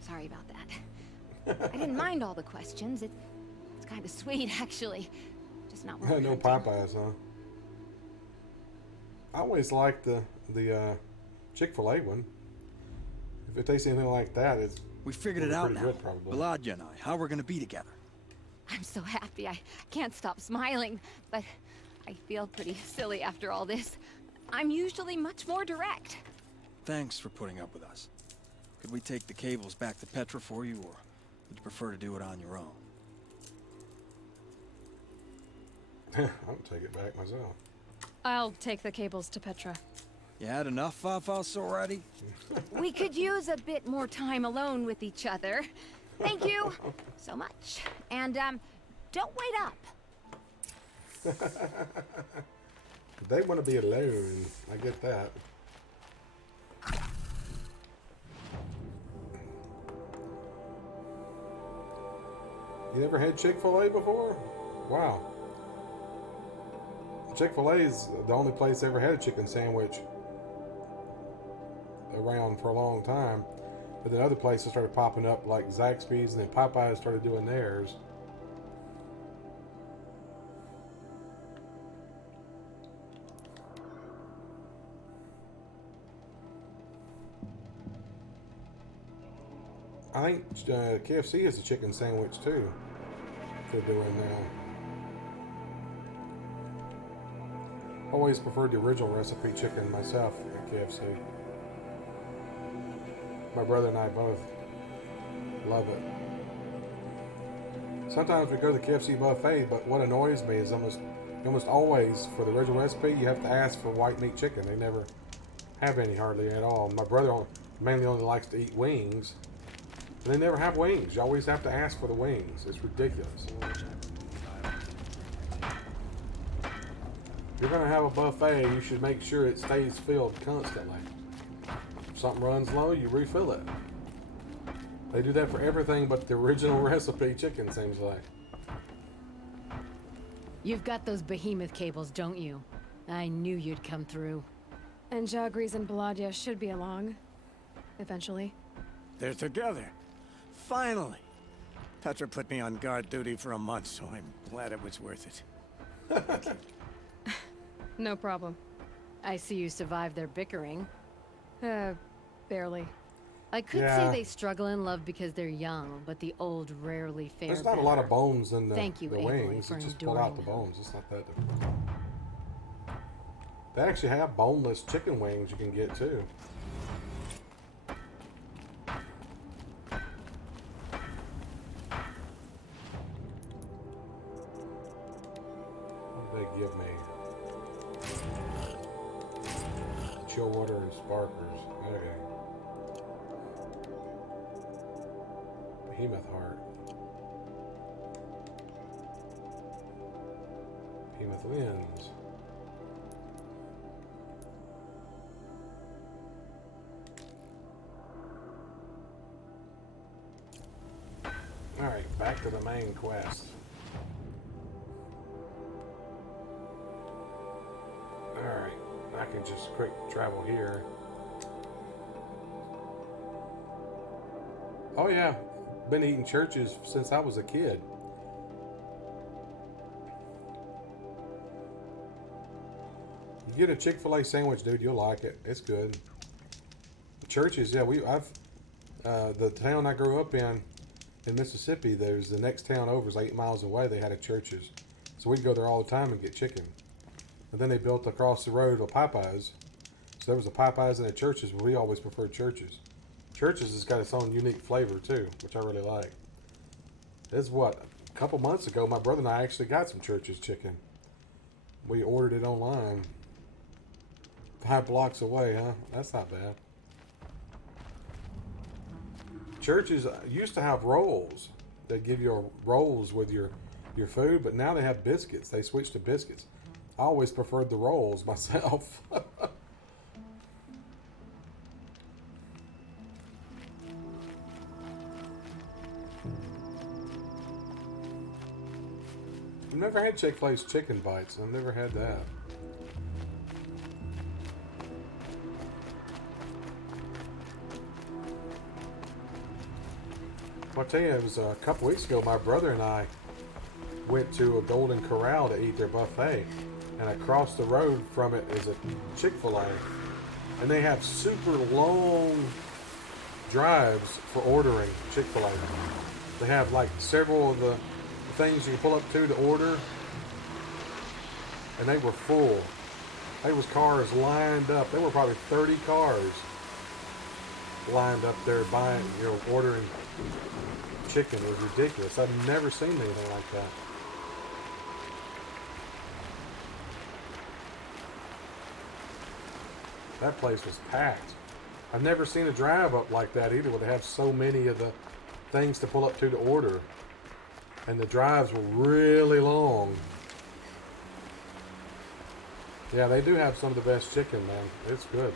Sorry about that. I didn't mind all the questions. It's kind of sweet, actually. Just not what No Popeyes, huh? I always liked the Chick-fil-A one. If it tastes anything like that, it's we figured it out now. Good, probably. Balaja and I, how we're gonna be together. I'm so happy. I can't stop smiling, but I feel pretty silly after all this. I'm usually much more direct. Thanks for putting up with us. Could we take the cables back to Petra for you, or would you prefer to do it on your own? I'll take it back myself. I'll take the cables to Petra. You had enough Fafos already? We could use a bit more time alone with each other. Thank you so much. And, don't wait up. They want to be alone. I get that. You never had Chick-fil-A before? Wow. Chick-fil-A is the only place I ever had a chicken sandwich around for a long time. But then other places started popping up like Zaxby's, and then Popeyes started doing theirs. I think KFC has a chicken sandwich too. They're doing now. Always preferred the original recipe chicken myself at KFC. My brother and I both love it. Sometimes we go to the KFC buffet, but what annoys me is almost always for the original recipe you have to ask for white meat chicken. They never have any hardly at all. My brother mainly only likes to eat wings. And they never have wings. You always have to ask for the wings. It's ridiculous. If you're going to have a buffet, you should make sure it stays filled constantly. If something runs low, you refill it. They do that for everything but the original recipe chicken, seems like. You've got those behemoth cables, don't you? I knew you'd come through. And Jagris and Baladia should be along. Eventually. They're together. Finally. Petra put me on guard duty for a month, so I'm glad it was worth it. No problem. I see you survived their bickering. Barely. I could say they struggle in love because they're young, but the old rarely fare There's not a lot of bones in the Aloy, wings. for It's just pull out the enduring. bones. It's not that difficult. They actually have boneless chicken wings you can get too. What did they give me? Chill water and sparklers. Okay. Behemoth heart. Behemoth lens. Alright, back to the main quest. Alright, I can just quick travel here. Oh yeah, been eating churches since I was a kid. You get a Chick-fil-A sandwich, dude, you'll like it. It's good. Churches, yeah, the town I grew up in Mississippi, there's the next town over is 8 miles away. They had a churches, so we'd go there all the time and get chicken. And then they built across the road a Popeyes. So there was a Popeyes and a churches, but we always preferred churches. Church's has got its own unique flavor too, which I really like. It's what, a couple months ago, my brother and I actually got some Church's chicken. We ordered it online. 5 blocks away, huh? That's not bad. Church's used to have rolls. They give you rolls with your food, but now they have biscuits. They switched to biscuits. I always preferred the rolls myself. I've never had Chick-fil-A's chicken bites. I've never had that. I'll tell you, it was a couple weeks ago, my brother and I went to a Golden Corral to eat their buffet. And across the road from it is a Chick-fil-A. And they have super long drives for ordering Chick-fil-A. They have like several of the things you can pull up to order. And they were full. There was cars lined up. There were probably 30 cars lined up there buying, ordering chicken. It was ridiculous. I've never seen anything like that. That place was packed. I've never seen a drive up like that either, where they have so many of the things to pull up to order. And the drives were really long. Yeah, they do have some of the best chicken, man. It's good.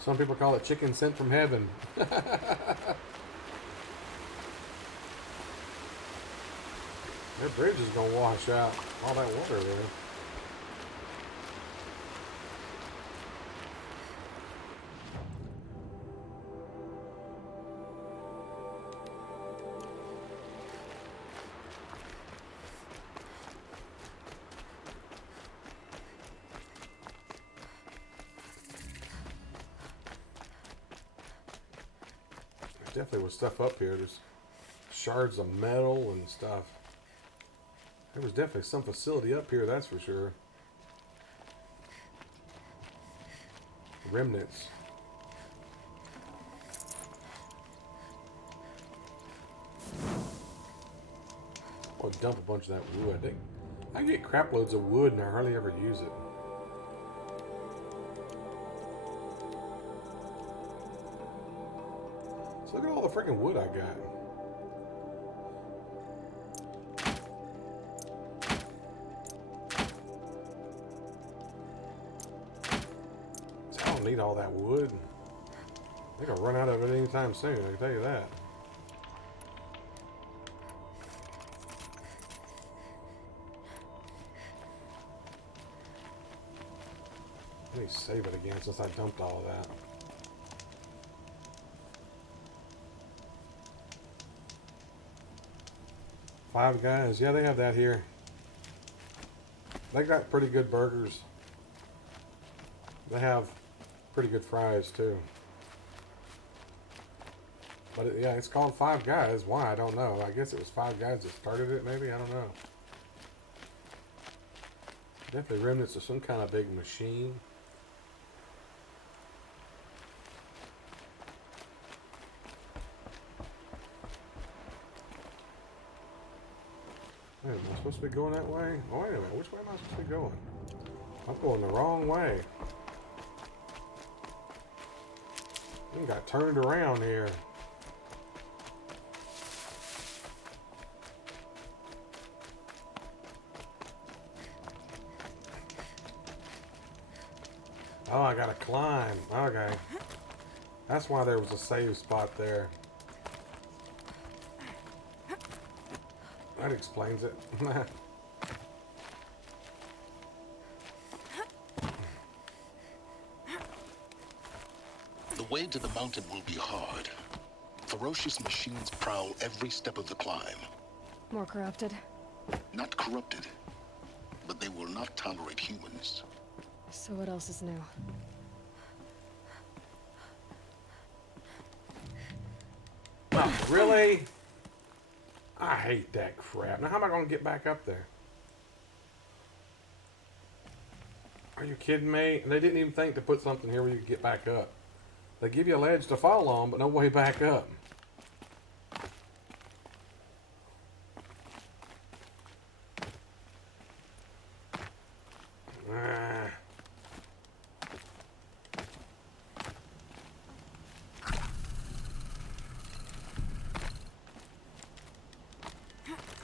Some people call it chicken sent from heaven. Their bridge is going to wash out all that water there. Definitely was stuff up here. There's shards of metal and stuff. There was definitely some facility up here, that's for sure. Remnants. I'll dump a bunch of that wood. I think I get crap loads of wood and I hardly ever use it. So look at all the freaking wood I got. So I don't need all that wood. I think I'll run out of it anytime soon, I can tell you that. Let me save it again since I dumped all of that. Five Guys, yeah, they have that here. They got pretty good burgers. They have pretty good fries too. But yeah, it's called Five Guys. Why? I don't know. I guess it was Five Guys that started it, maybe? I don't know. Definitely remnants of some kind of big machine. Wait, am I supposed to be going that way? Oh, wait a minute. Which way am I supposed to be going? I'm going the wrong way. I got turned around here. Oh, I gotta climb. Okay. That's why there was a save spot there. That explains it. The way to the mountain will be hard. Ferocious machines prowl every step of the climb. More corrupted? Not corrupted, but they will not tolerate humans. So what else is new? Oh, really? I hate that crap. Now how am I going to get back up there? Are you kidding me? They didn't even think to put something here where you could get back up. They give you a ledge to fall on, but no way back up.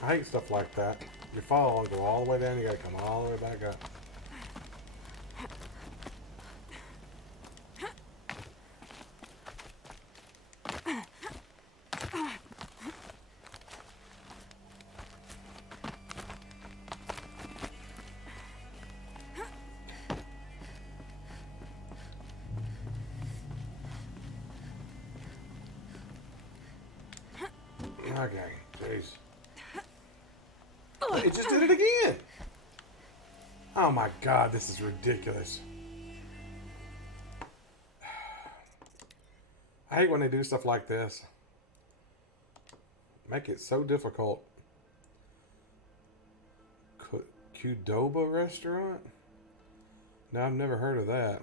I hate stuff like that. You fall and go all the way down, you gotta come all the way back up. Okay, jeez. It just did it again. Oh my God, this is ridiculous. I hate when they do stuff like this. Make it so difficult. Qdoba restaurant? No, I've never heard of that.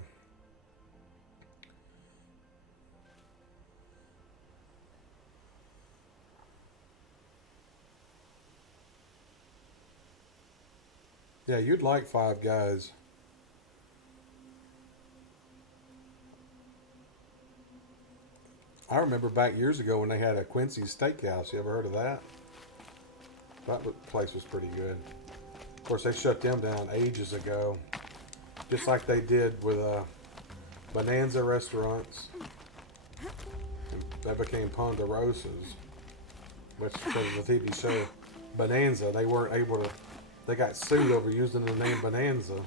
Yeah, you'd like Five Guys. I remember back years ago when they had a Quincy's Steakhouse. You ever heard of that? That place was pretty good. Of course, they shut them down ages ago. Just like they did with Bonanza restaurants. And that became Ponderosas. Which, because of the TV show Bonanza, they weren't able to... They got sued over using the name Bonanza.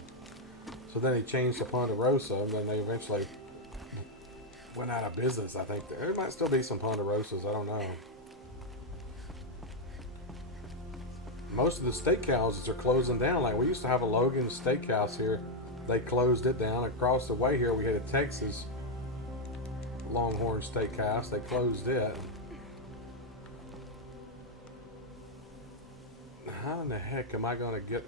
So then he changed to Ponderosa, and then they eventually went out of business, I think. There might still be some Ponderosas, I don't know. Most of the steakhouses are closing down. Like, we used to have a Logan's Steakhouse here. They closed it down. Across the way here, we had a Texas Longhorn Steakhouse. They closed it. How in the heck am I going to get...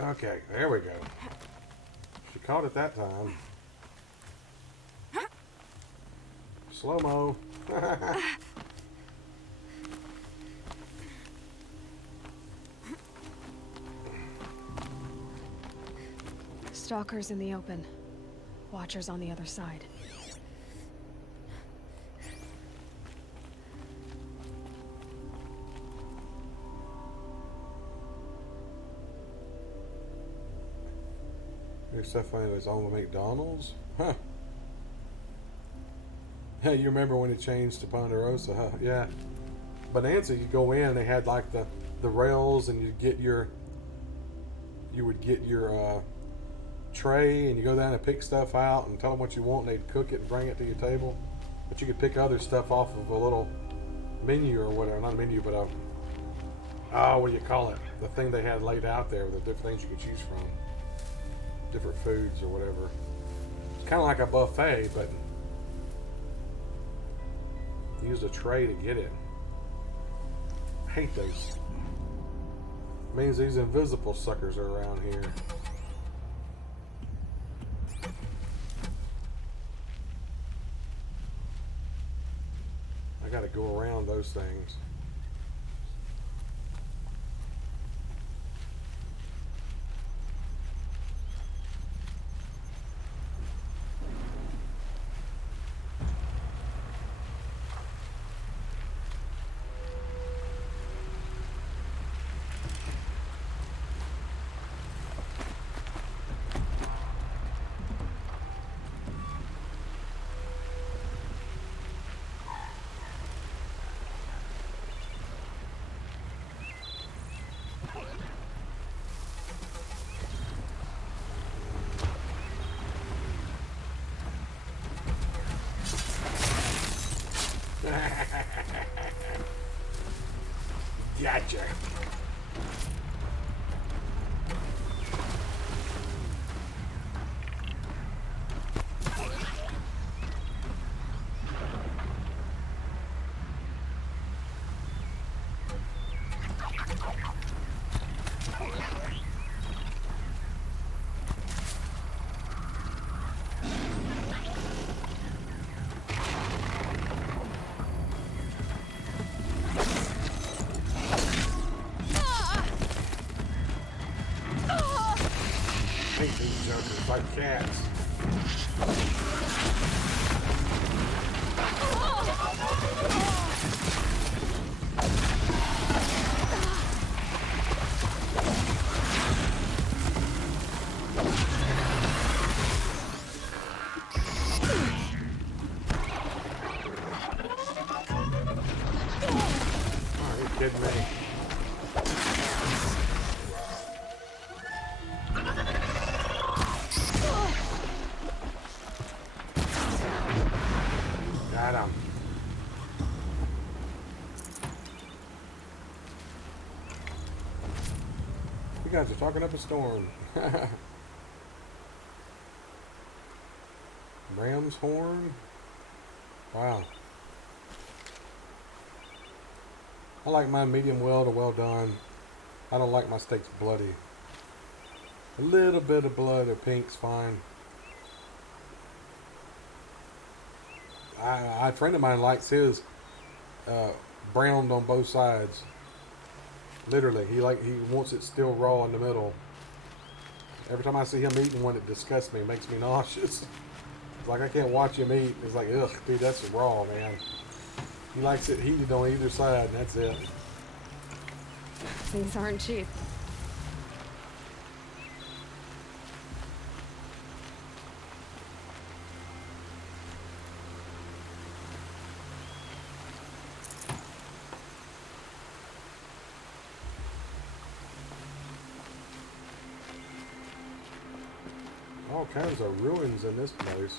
Okay, there we go. She caught it that time. Slow-mo. Stalkers in the open. Watchers on the other side. Your stuff finding his own McDonald's? Huh. Hey, you remember when it changed to Ponderosa, huh? Yeah. Bonanza, you go in, they had like the rails, and you would get your tray, and you go down and pick stuff out and tell them what you want, and they'd cook it and bring it to your table. But you could pick other stuff off of a little menu or whatever. Not a menu, but what do you call it? The thing they had laid out there with the different things you could choose from. Different foods or whatever. It's kind of like a buffet, but you used a tray to get it. I hate those. It means these invisible suckers are around here. I gotta go around those things. Gotcha. It's like cats. Are you kidding me? Got him. You guys are talking up a storm. Ram's horn. Wow. I like mine medium well to well done. I don't like my steaks bloody. A little bit of blood or pink's fine. A friend of mine likes his browned on both sides. Literally, he wants it still raw in the middle. Every time I see him eating one, it disgusts me, makes me nauseous. It's like I can't watch him eat. It's like, ugh, dude, that's raw, man. He likes it heated on either side, and that's it. These aren't cheap. All kinds of ruins in this place.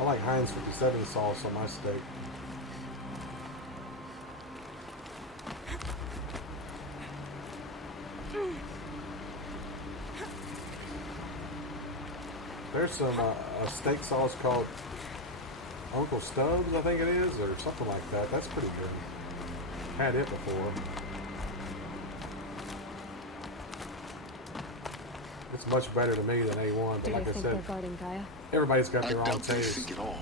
I like Heinz 57 sauce on my steak. There's some a steak sauce called Uncle Stubbs, I think it is, or something like that. That's pretty good. Had it before. It's much better to me than A1, but Do like they I think said, they're guarding Gaia? everybody's got I their own doubt they taste. think at all.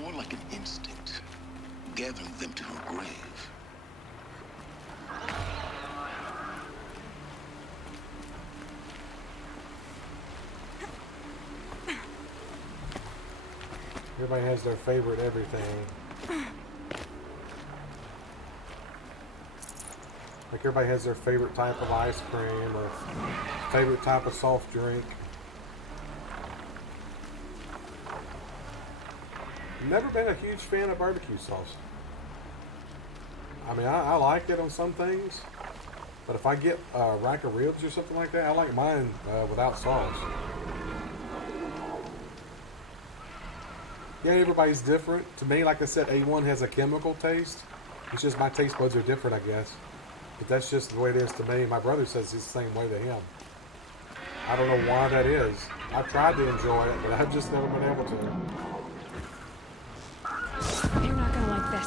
More like an instinct, gathering them to her grave. Everybody has their favorite everything. Like everybody has their favorite type of ice cream or favorite type of soft drink. Never been a huge fan of barbecue sauce. I mean, I like it on some things, but if I get a rack of ribs or something like that, I like mine without sauce. Yeah, everybody's different. To me, like I said, A1 has a chemical taste. It's just my taste buds are different, I guess. But that's just the way it is to me. My brother says it's the same way to him. I don't know why that is. I've tried to enjoy it, but I've just never been able to. You're not gonna like this.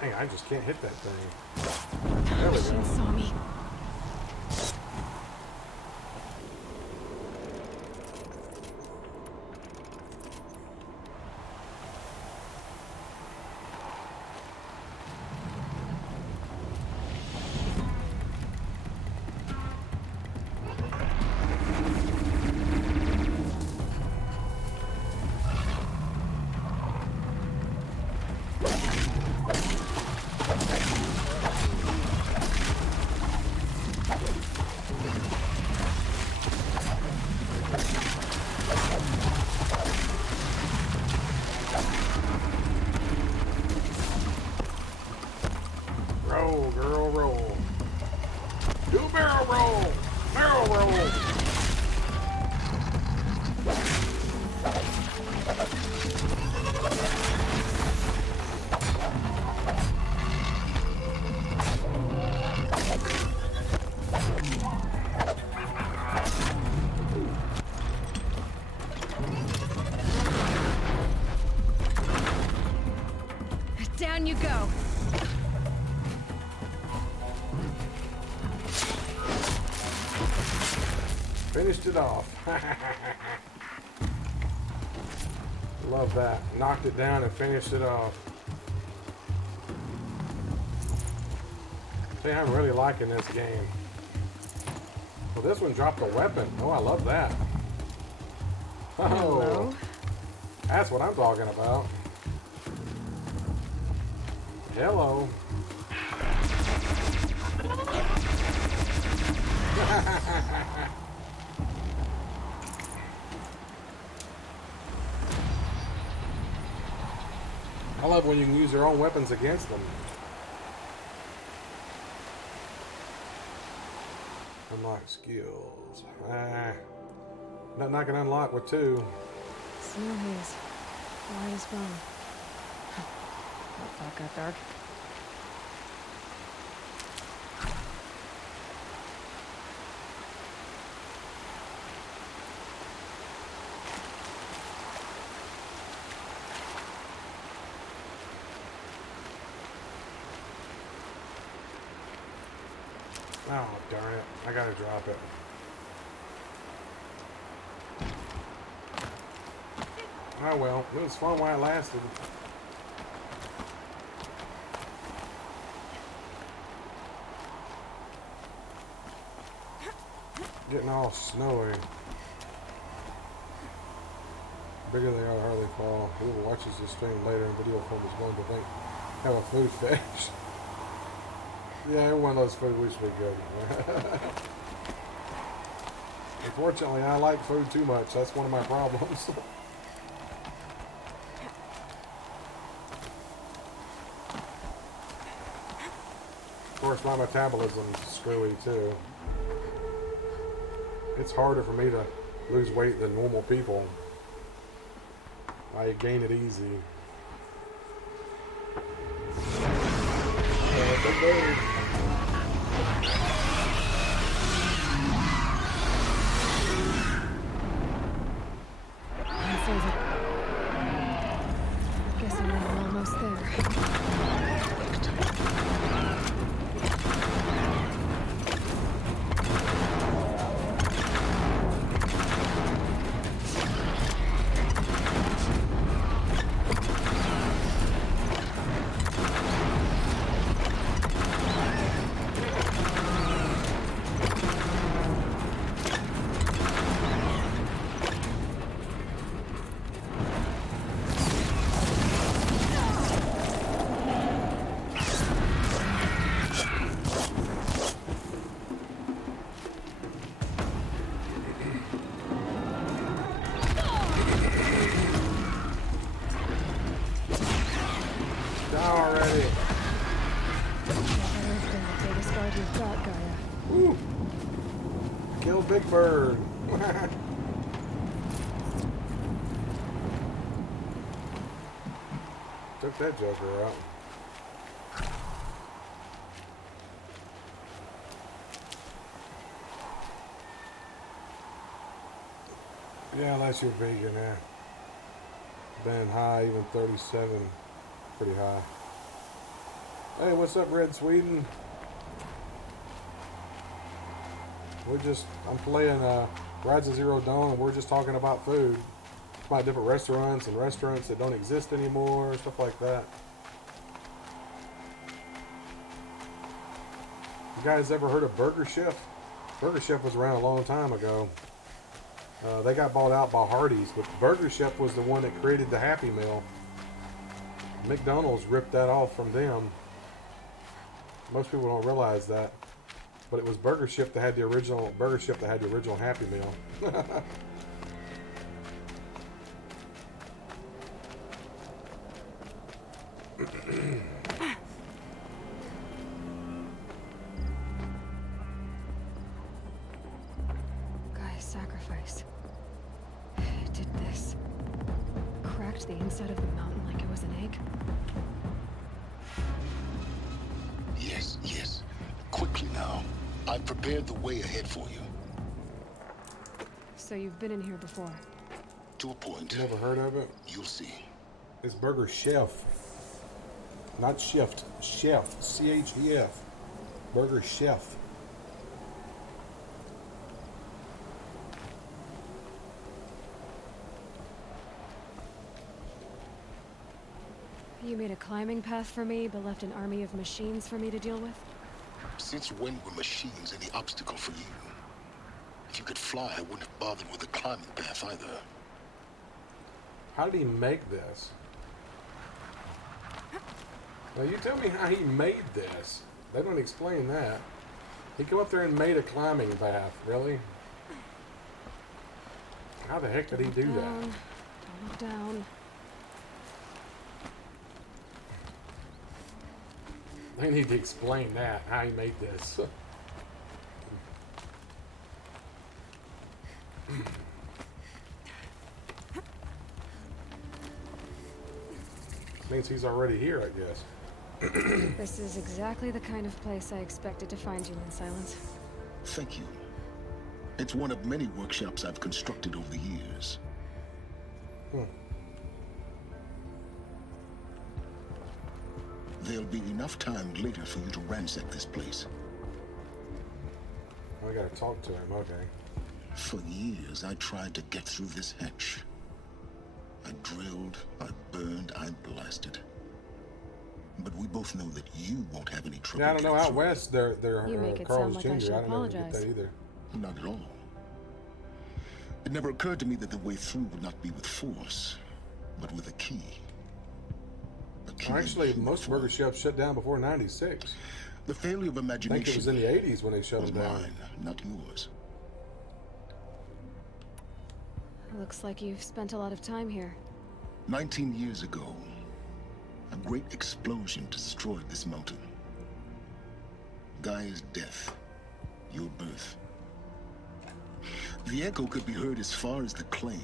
Dang, I just can't hit that thing. There we go. She saw me. Roll, girl, roll. Do a barrel roll. Barrel roll! Down you go. Finished it off. Love that. Knocked it down and finished it off. See, I'm really liking this game. Well, this one dropped a weapon. Oh, I love that. Oh, hello. That's what I'm talking about. Hello. I love when you can use your own weapons against them. Unlock skills. Nothing I can unlock with 2. Snow haze. White as bone. That thought got dark. Oh, darn it. I gotta drop it. Oh well, it was fun while it lasted. Getting all snowy. Bigger they are, hardly fall. Whoever watches this stream later in video form is going to think have a food fetish. Yeah, every one of those food we should be good. Unfortunately, I like food too much. That's one of my problems. Of course, my metabolism's screwy too. It's harder for me to lose weight than normal people. I gain it easy. Big bird. Guessing we're almost there. Big bird. Took that joker out. Yeah, unless you're vegan, yeah. Been high, even 37. Pretty high. Hey, what's up, Red Sweden? I'm playing Horizon Zero Dawn, and we're just talking about food. About different restaurants and restaurants that don't exist anymore, stuff like that. You guys ever heard of Burger Chef? Burger Chef was around a long time ago. They got bought out by Hardee's, but Burger Chef was the one that created the Happy Meal. McDonald's ripped that off from them. Most people don't realize that. But it was Burger Chef that had the original Happy Meal. sacrifice. It did this. Cracked the inside of the mountain like it was an egg. Yes, yes. Quickly now. I've prepared the way ahead for you. So you've been in here before? To a point. Never heard of it? You'll see. It's Burger Chef. Not Shift. Chef. C-H-E-F. Burger Chef. You made a climbing path for me, but left an army of machines for me to deal with? Since when were machines any obstacle for you? If you could fly, I wouldn't have bothered with the climbing path either. How did he make this? Now you tell me how he made this. They don't explain that. He come up there and made a climbing path, really? How the heck did he do that? Don't look down. They need to explain that, how he made this. Means he's already here, I guess. This is exactly the kind of place I expected to find you in, Silence. Thank you. It's one of many workshops I've constructed over the years. There'll be enough time later for you to ransack this place. I gotta talk to him, okay. For years, I tried to get through this hatch. I drilled, I burned, I blasted. But we both know that you won't have any trouble. Yeah, I don't know. Out west, they're You make it Carl's sound like I Jr. should I don't ever get apologize. that either. Not at all. It never occurred to me that the way through would not be with force, but with a key. Actually, most burger shops shut down before '96. The failure of I imagination. think it was in the '80s when they shut was them down. mine, not yours. Looks like you've spent a lot of time here. 19 years ago, a great explosion destroyed this mountain. Gaia's death, your birth. The echo could be heard as far as the claim.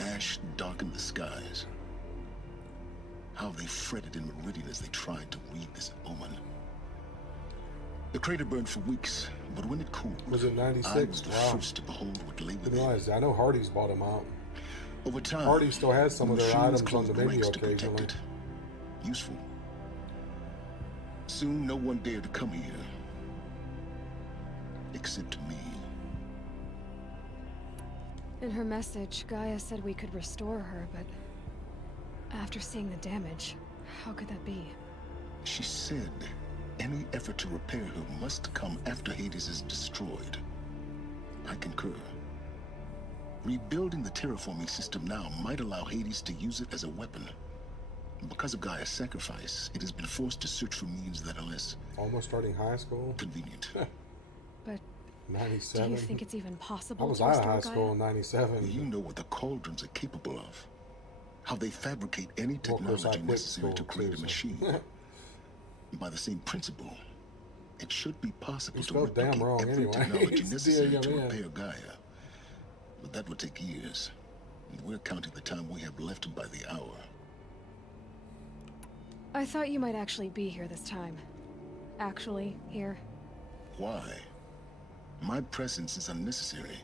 Ash darkened the skies. How they fretted in Meridian as they tried to read this omen. The crater burned for weeks, but when it cooled, Was it I '96? was the Wow. first to behold what lay Didn't within. realize that. I know Hardy's bought them out. Over time, Hardy still has some the of their machines items on closed the the menu ranks to protect occasionally. it. Useful. Soon, no one dared to come here. Except me. In her message, Gaia said we could restore her, but after seeing the damage, how could that be? She said any effort to repair her must come after Hades is destroyed. I concur. Rebuilding the terraforming system now might allow Hades to use it as a weapon. Because of Gaia's sacrifice, it has been forced to search for means that are less Almost starting high school. convenient. But '97. do you think it's even I possible was to out of restore high school Gaia? in '97. You know what the cauldrons are capable of. How they fabricate any Well, of course, I technology quit necessary to school, create a too, so. machine. By the same principle, it should be possible You to spelled damn replicate wrong every anyway. technology It's necessary to D-A-M-N. repair Gaia. But that would take years. And we're counting the time we have left by the hour. I thought you might actually be here this time. Actually, here. Why? My presence is unnecessary.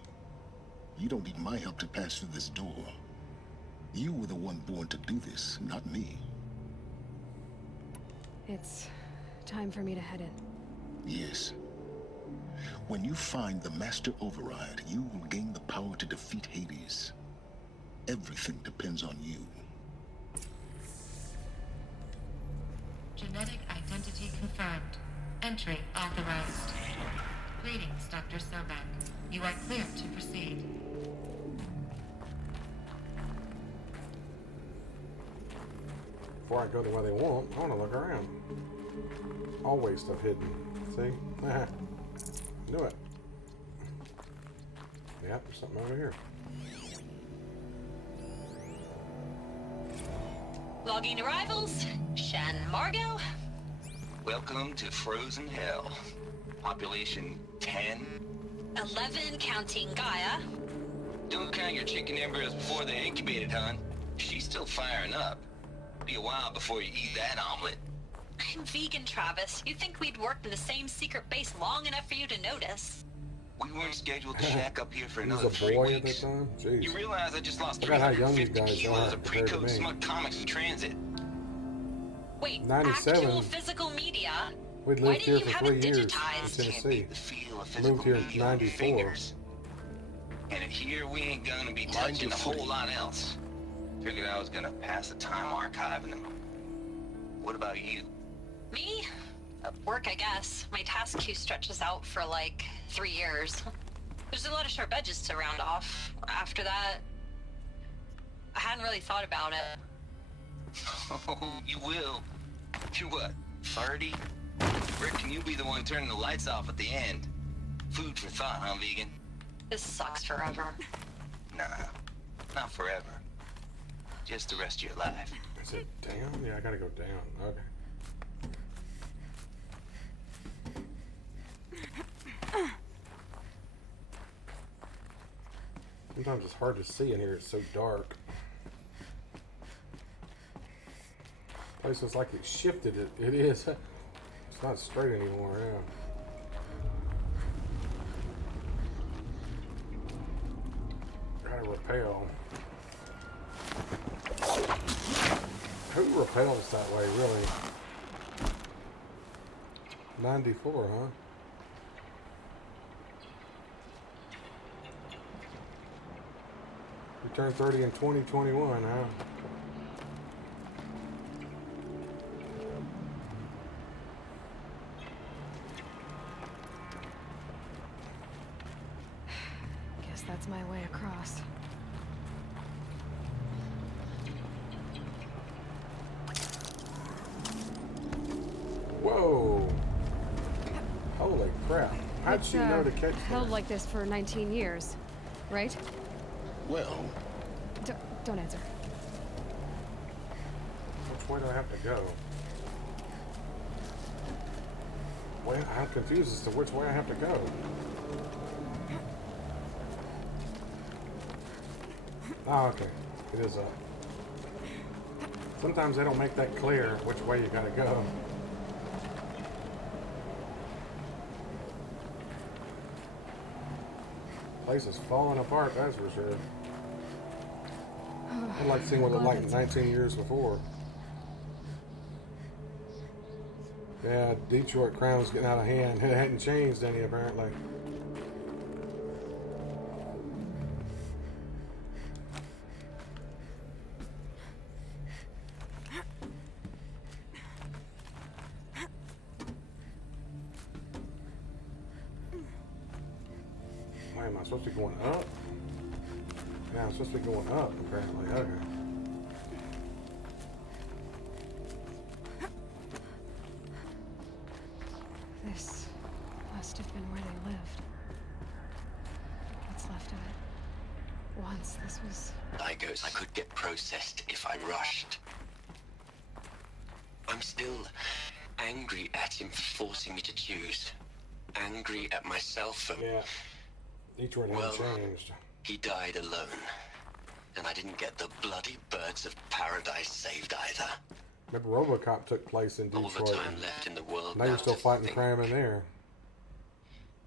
You don't need my help to pass through this door. You were the one born to do this, not me. It's time for me to head in. Yes. When you find the Master Override, you will gain the power to defeat Hades. Everything depends on you. Genetic identity confirmed. Entry authorized. Greetings, Dr. Sobek. You are clear to proceed. Before I go the way they want, I want to look around. Always stuff hidden. See? Knew it. Yep, there's something over here. Logging arrivals. Shan Margot. Welcome to Frozen Hell. Population 10. 11 counting Gaia. Don't count your chicken embryos before they're incubated, hon. She's still firing up. Be a while before you eat that omelet. I'm vegan, Travis. You'd think we'd worked in the same secret base long enough for you to notice. We weren't scheduled to shack up here for He was another a 3 boy at weeks. that time? Jeez. You realize I just lost Look at how young you 350 guys kilos are of compared to pre-code me. smut comics in transit. Wait, 97. actual physical media? We'd Why lived didn't here you for have 3 it years in digitized? Tennessee. The feel of physical Moved here in media on your 94. fingers. And here we ain't gonna be touching a whole lot else. Figured I was gonna pass the time archiving them. What about you? Me? Work, I guess. My task queue stretches out for like 3 years. There's a lot of sharp edges to round off. After that, I hadn't really thought about it. Oh, you will. You're what, 30? Rick, can you be the one turning the lights off at the end? Food for thought, huh, vegan? This sucks forever. Nah, not forever. Just the rest of your life. Is it down? Yeah, I gotta go down. Okay. Sometimes it's hard to see in here. It's so dark. Place looks like it shifted it. It is. It's not straight anymore. Yeah. Gotta repel. Who repels that way, really? 94, huh? We turned 30 in 2021, huh? Guess that's my way across. Whoa! Holy crap. How'd It's, she know to catch held that? like this for 19 years, right? Well, Don't answer. Which way do I have to go? Well, I'm confused as to which way I have to go. Oh, okay. It is up. Sometimes they don't make that clear which way you gotta go. Place is falling apart, that's for sure. I'd like to see what it looked like 19 years before. Yeah, Detroit crime was getting out of hand. It hadn't changed any, apparently. Wait, am I supposed to be going up? Yeah, I'm supposed to be going up, apparently. Okay. This must have been where they lived. What's left of it. Once this was... Lygos I could get processed if I rushed. I'm still angry at him for forcing me to choose. Angry at myself for... Yeah. Detroit hasn't changed. He died alone. And I didn't get the bloody birds of paradise saved either. Remember, RoboCop took place in All Detroit. the time left in the world Now you're still to fighting think. crime in there.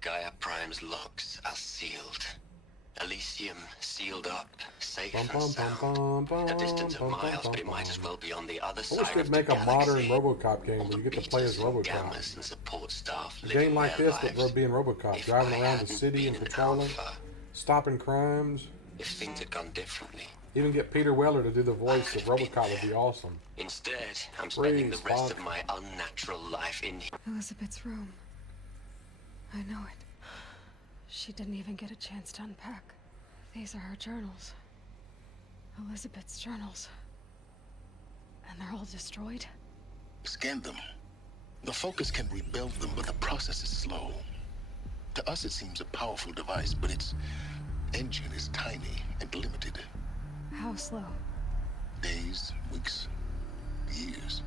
Gaia Prime's locks are sealed. Elysium sealed up, safe Bum, and bum, sound. bum, bum, A distance of bum, bum, miles, bum, but it might bum. as well be on the other I side wish of they'd the make a galaxy. modern RoboCop game where you get to play as RoboCop. Gammas and support staff A living game like their this, but lives. being RoboCop, driving around the city and patrolling, stopping crimes. If things had gone differently. Even get Peter Weller to do the voice of RoboCop would be awesome. Instead, I'm spending the Freeze, rest Spock. of my unnatural life in here. Elizabeth's room. I know it. She didn't even get a chance to unpack. These are her journals. Elizabeth's journals. And they're all destroyed? Scan them. The Focus can rebuild them, but the process is slow. To us, it seems a powerful device, but its engine is tiny and limited. How slow? Days, weeks, years.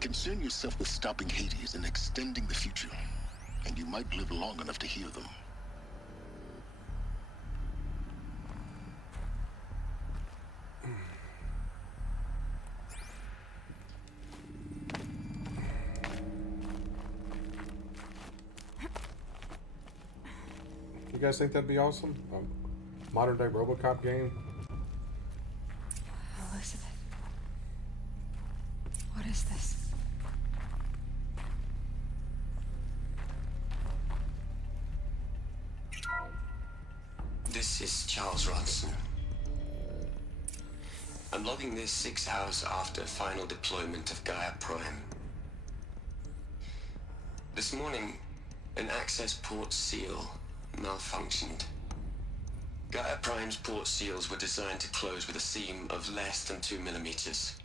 Concern yourself with stopping Hades and extending the future, and you might live long enough to hear them. You guys think that'd be awesome? A modern day RoboCop game? Elizabeth. What is this? This is Charles Ronson. I'm logging this 6 hours after final deployment of Gaia Prime. This morning, an access port seal malfunctioned. Gaia Prime's port seals were designed to close with a seam of less than 2 millimeters.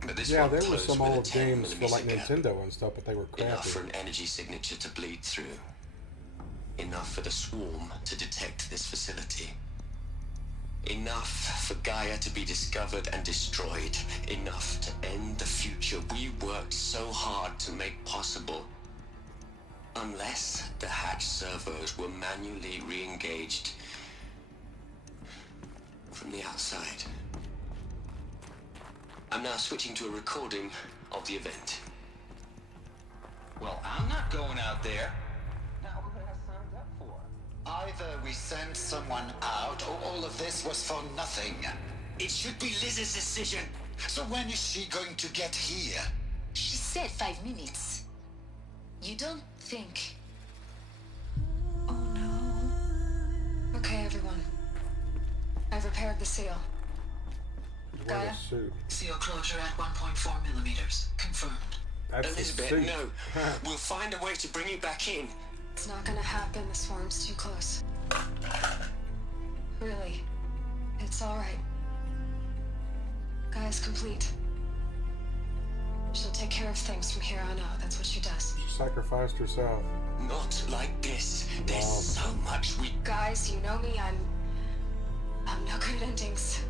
But this one there were closed some with a old 10 games for like millimeter gap. Nintendo and stuff, but they were Enough crappy. for an energy signature to bleed through. Enough for the swarm to detect this facility. Enough for Gaia to be discovered and destroyed. Enough to end the future we worked so hard to make possible. Unless the hatch servos were manually re-engaged from the outside. I'm now switching to a recording of the event. Well, I'm not going out there. Now, what have I signed up for? Either we send someone out, or all of this was for nothing. It should be Liz's decision. So when is she going to get here? She said 5 minutes. You don't think... Oh no. Okay, everyone. I've repaired the seal. Gaia? Seal closure at 1.4 millimeters. Confirmed. That's Elizabeth, no. We'll find a way to bring you back in. It's not gonna happen. The swarm's too close. Really. It's alright. Gaia's complete. She'll take care of things from here on out. That's what she does. She sacrificed herself. Not like this. There's so much we... Guys, you know me. I'm no good at endings.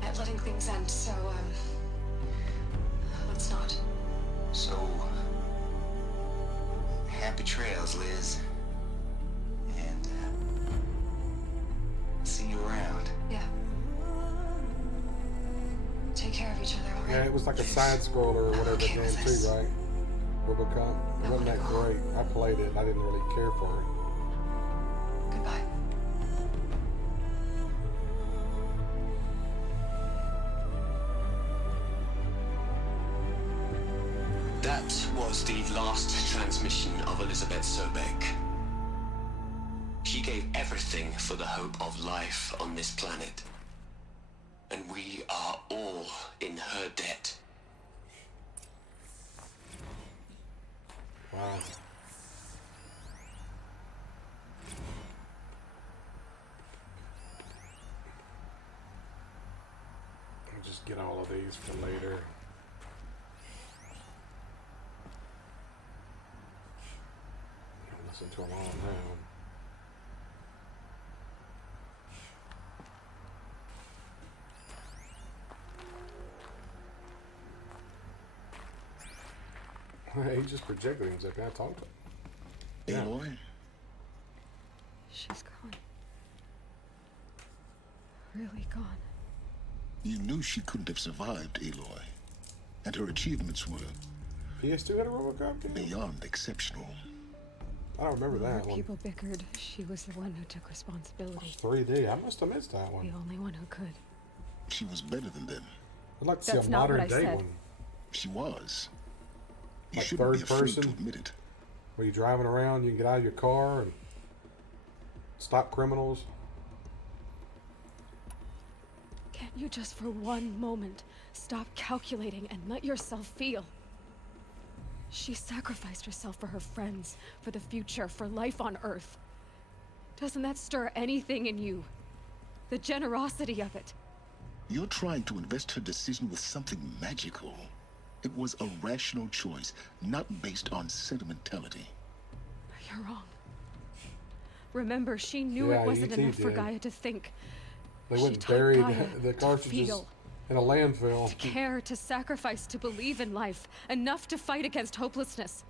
At letting things end, so, let's not. So, happy trails, Liz. And, see you around. Yeah. Take care of each other, alright? Yeah, it was like a side scroller or whatever game too, right? RoboCop. It wasn't that great. I played it. I didn't really care for it. Goodbye. That was the last transmission of Elizabeth Sobek. She gave everything for the hope of life on this planet. And we are all in her debt. Wow. I'll just get all of these for later. I'll listen to them all now. He just projected himself. Can I talk to him? Aloy? She's gone. Really gone. You knew she couldn't have survived, Aloy. And her achievements were... PS2 had a RoboCop game? Beyond exceptional. I don't remember that one. People bickered. She was the one who took responsibility. 3D. I must have missed that one. The only one who could. She was better than them. I'd like to see a modern day one. She was. You Like shouldn't be third afraid person, to admit it. where you're driving around, you can get out of your car and stop criminals. Can't you just for one moment stop calculating and let yourself feel? She sacrificed herself for her friends, for the future, for life on Earth. Doesn't that stir anything in you? The generosity of it. You're trying to invest her decision with something magical. It was a rational choice, not based on sentimentality. You're wrong. Remember, she knew it wasn't enough for Gaia to think. They She went and taught buried Gaia the to cartridges feel, in a landfill. to care, to sacrifice, to believe in life, enough to fight against hopelessness.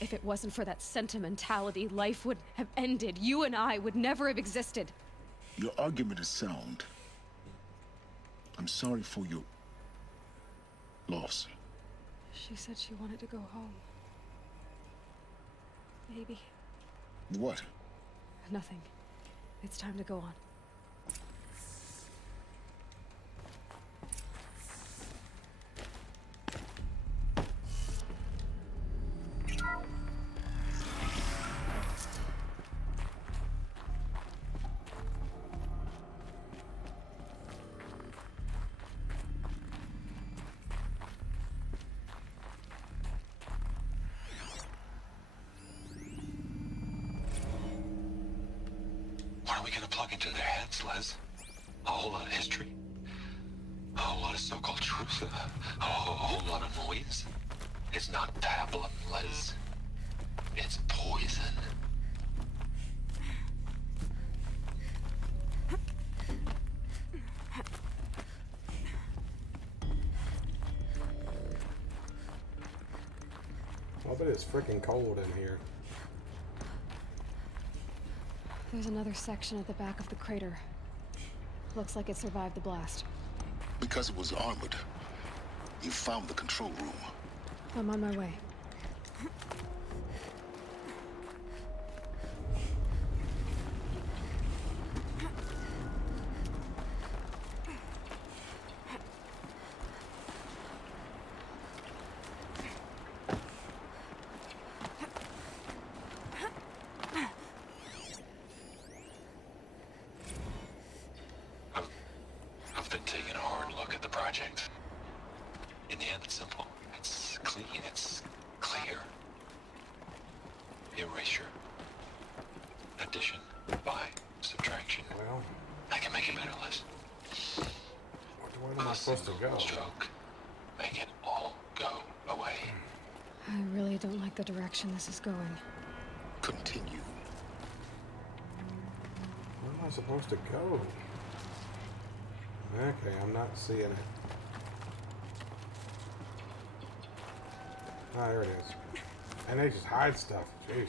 If it wasn't for that sentimentality, life would have ended. You and I would never have existed. Your argument is sound. I'm sorry for your loss. She said she wanted to go home. Maybe. What? Nothing. It's time to go on. What are we gonna plug into their heads, Les? A whole lot of history? A whole lot of so-called truth? A whole lot of noise? It's not pablum, Les. It's poison. I bet it's freaking cold in here. There's another section at the back of the crater. Looks like it survived the blast. Because it was armored, you found the control room. I'm on my way. I've been taking a hard look at the project. In the end, it's simple. It's clean. It's clear. Erasure. Addition. By. Subtraction. Well, I can make it better, Les. Where am I supposed to go? Stroke. Make it all go away. I really don't like the direction this is going. Continue. Where am I supposed to go? Okay, I'm not seeing it. Ah, there it is. And they just hide stuff. Jeez.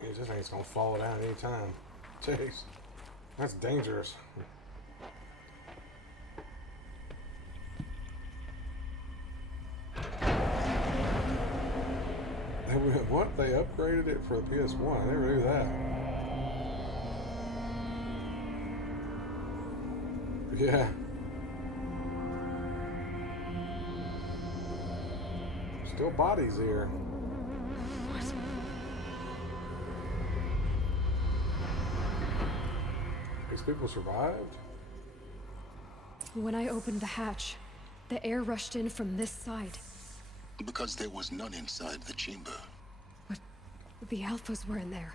This thing's gonna fall down any time. Jeez. That's dangerous. What? They upgraded it for the PS1. I never knew that. Yeah. Still bodies here. What? These people survived? When I opened the hatch, the air rushed in from this side. Because there was none inside the chamber. But the Alphas were in there.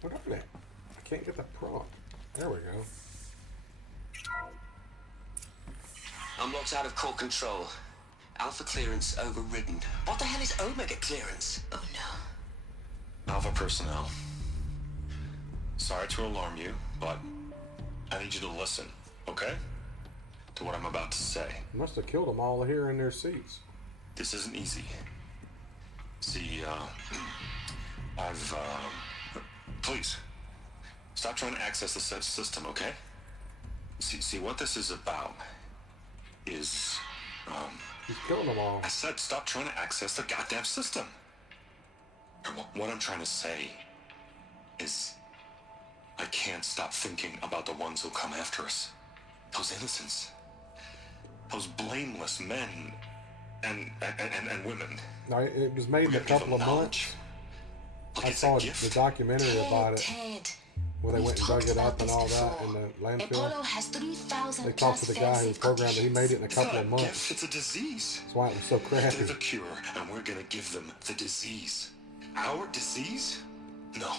What happened? I can't get the prompt. There we go. Unlocked out of core control. Alpha clearance overridden. What the hell is Omega clearance? Oh no. Alpha personnel. Sorry to alarm you, but I need you to listen, okay? To what I'm about to say. Must have killed them all here in their seats. This isn't easy. See, please, stop trying to access the system, okay? See, what this is about is, He's killing them all. I said stop trying to access the goddamn system. What I'm trying to say is I can't stop thinking about the ones who'll come after us. Those innocents. Those blameless men and women. No, it was made in a couple of months. I saw the documentary about it. Where they went and dug it up and all that in the landfill. They talked to the guy who programmed it. He made it in a couple of months. It's a disease. That's why it was so They crappy. have a cure, and we're gonna give them the disease. Our disease? No,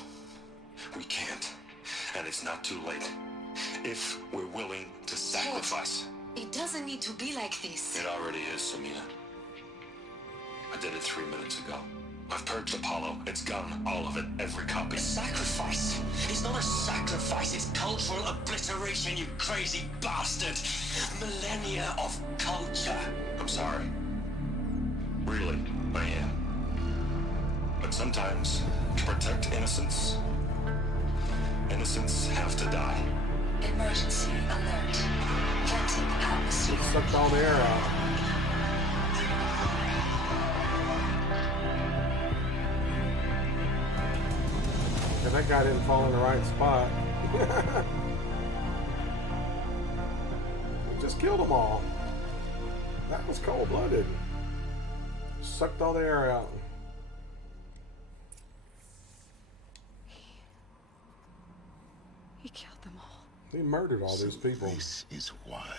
we can't. And it's not too late. If we're willing to sacrifice. It doesn't need to be like this. It already is, Samina. I did it 3 minutes ago. I've purged Apollo. It's gone. All of it. Every copy. A sacrifice? It's not a sacrifice, it's cultural obliteration, you crazy bastard! Millennia of culture. I'm sorry. Really, I am. But sometimes, to protect innocence, innocents have to die. Emergency alert. Venting atmosphere. It sucked all the air out. And that guy didn't fall in the right spot. We just killed them all. That was cold-blooded. Sucked all the air out. He killed them all. He murdered all these people. This is why.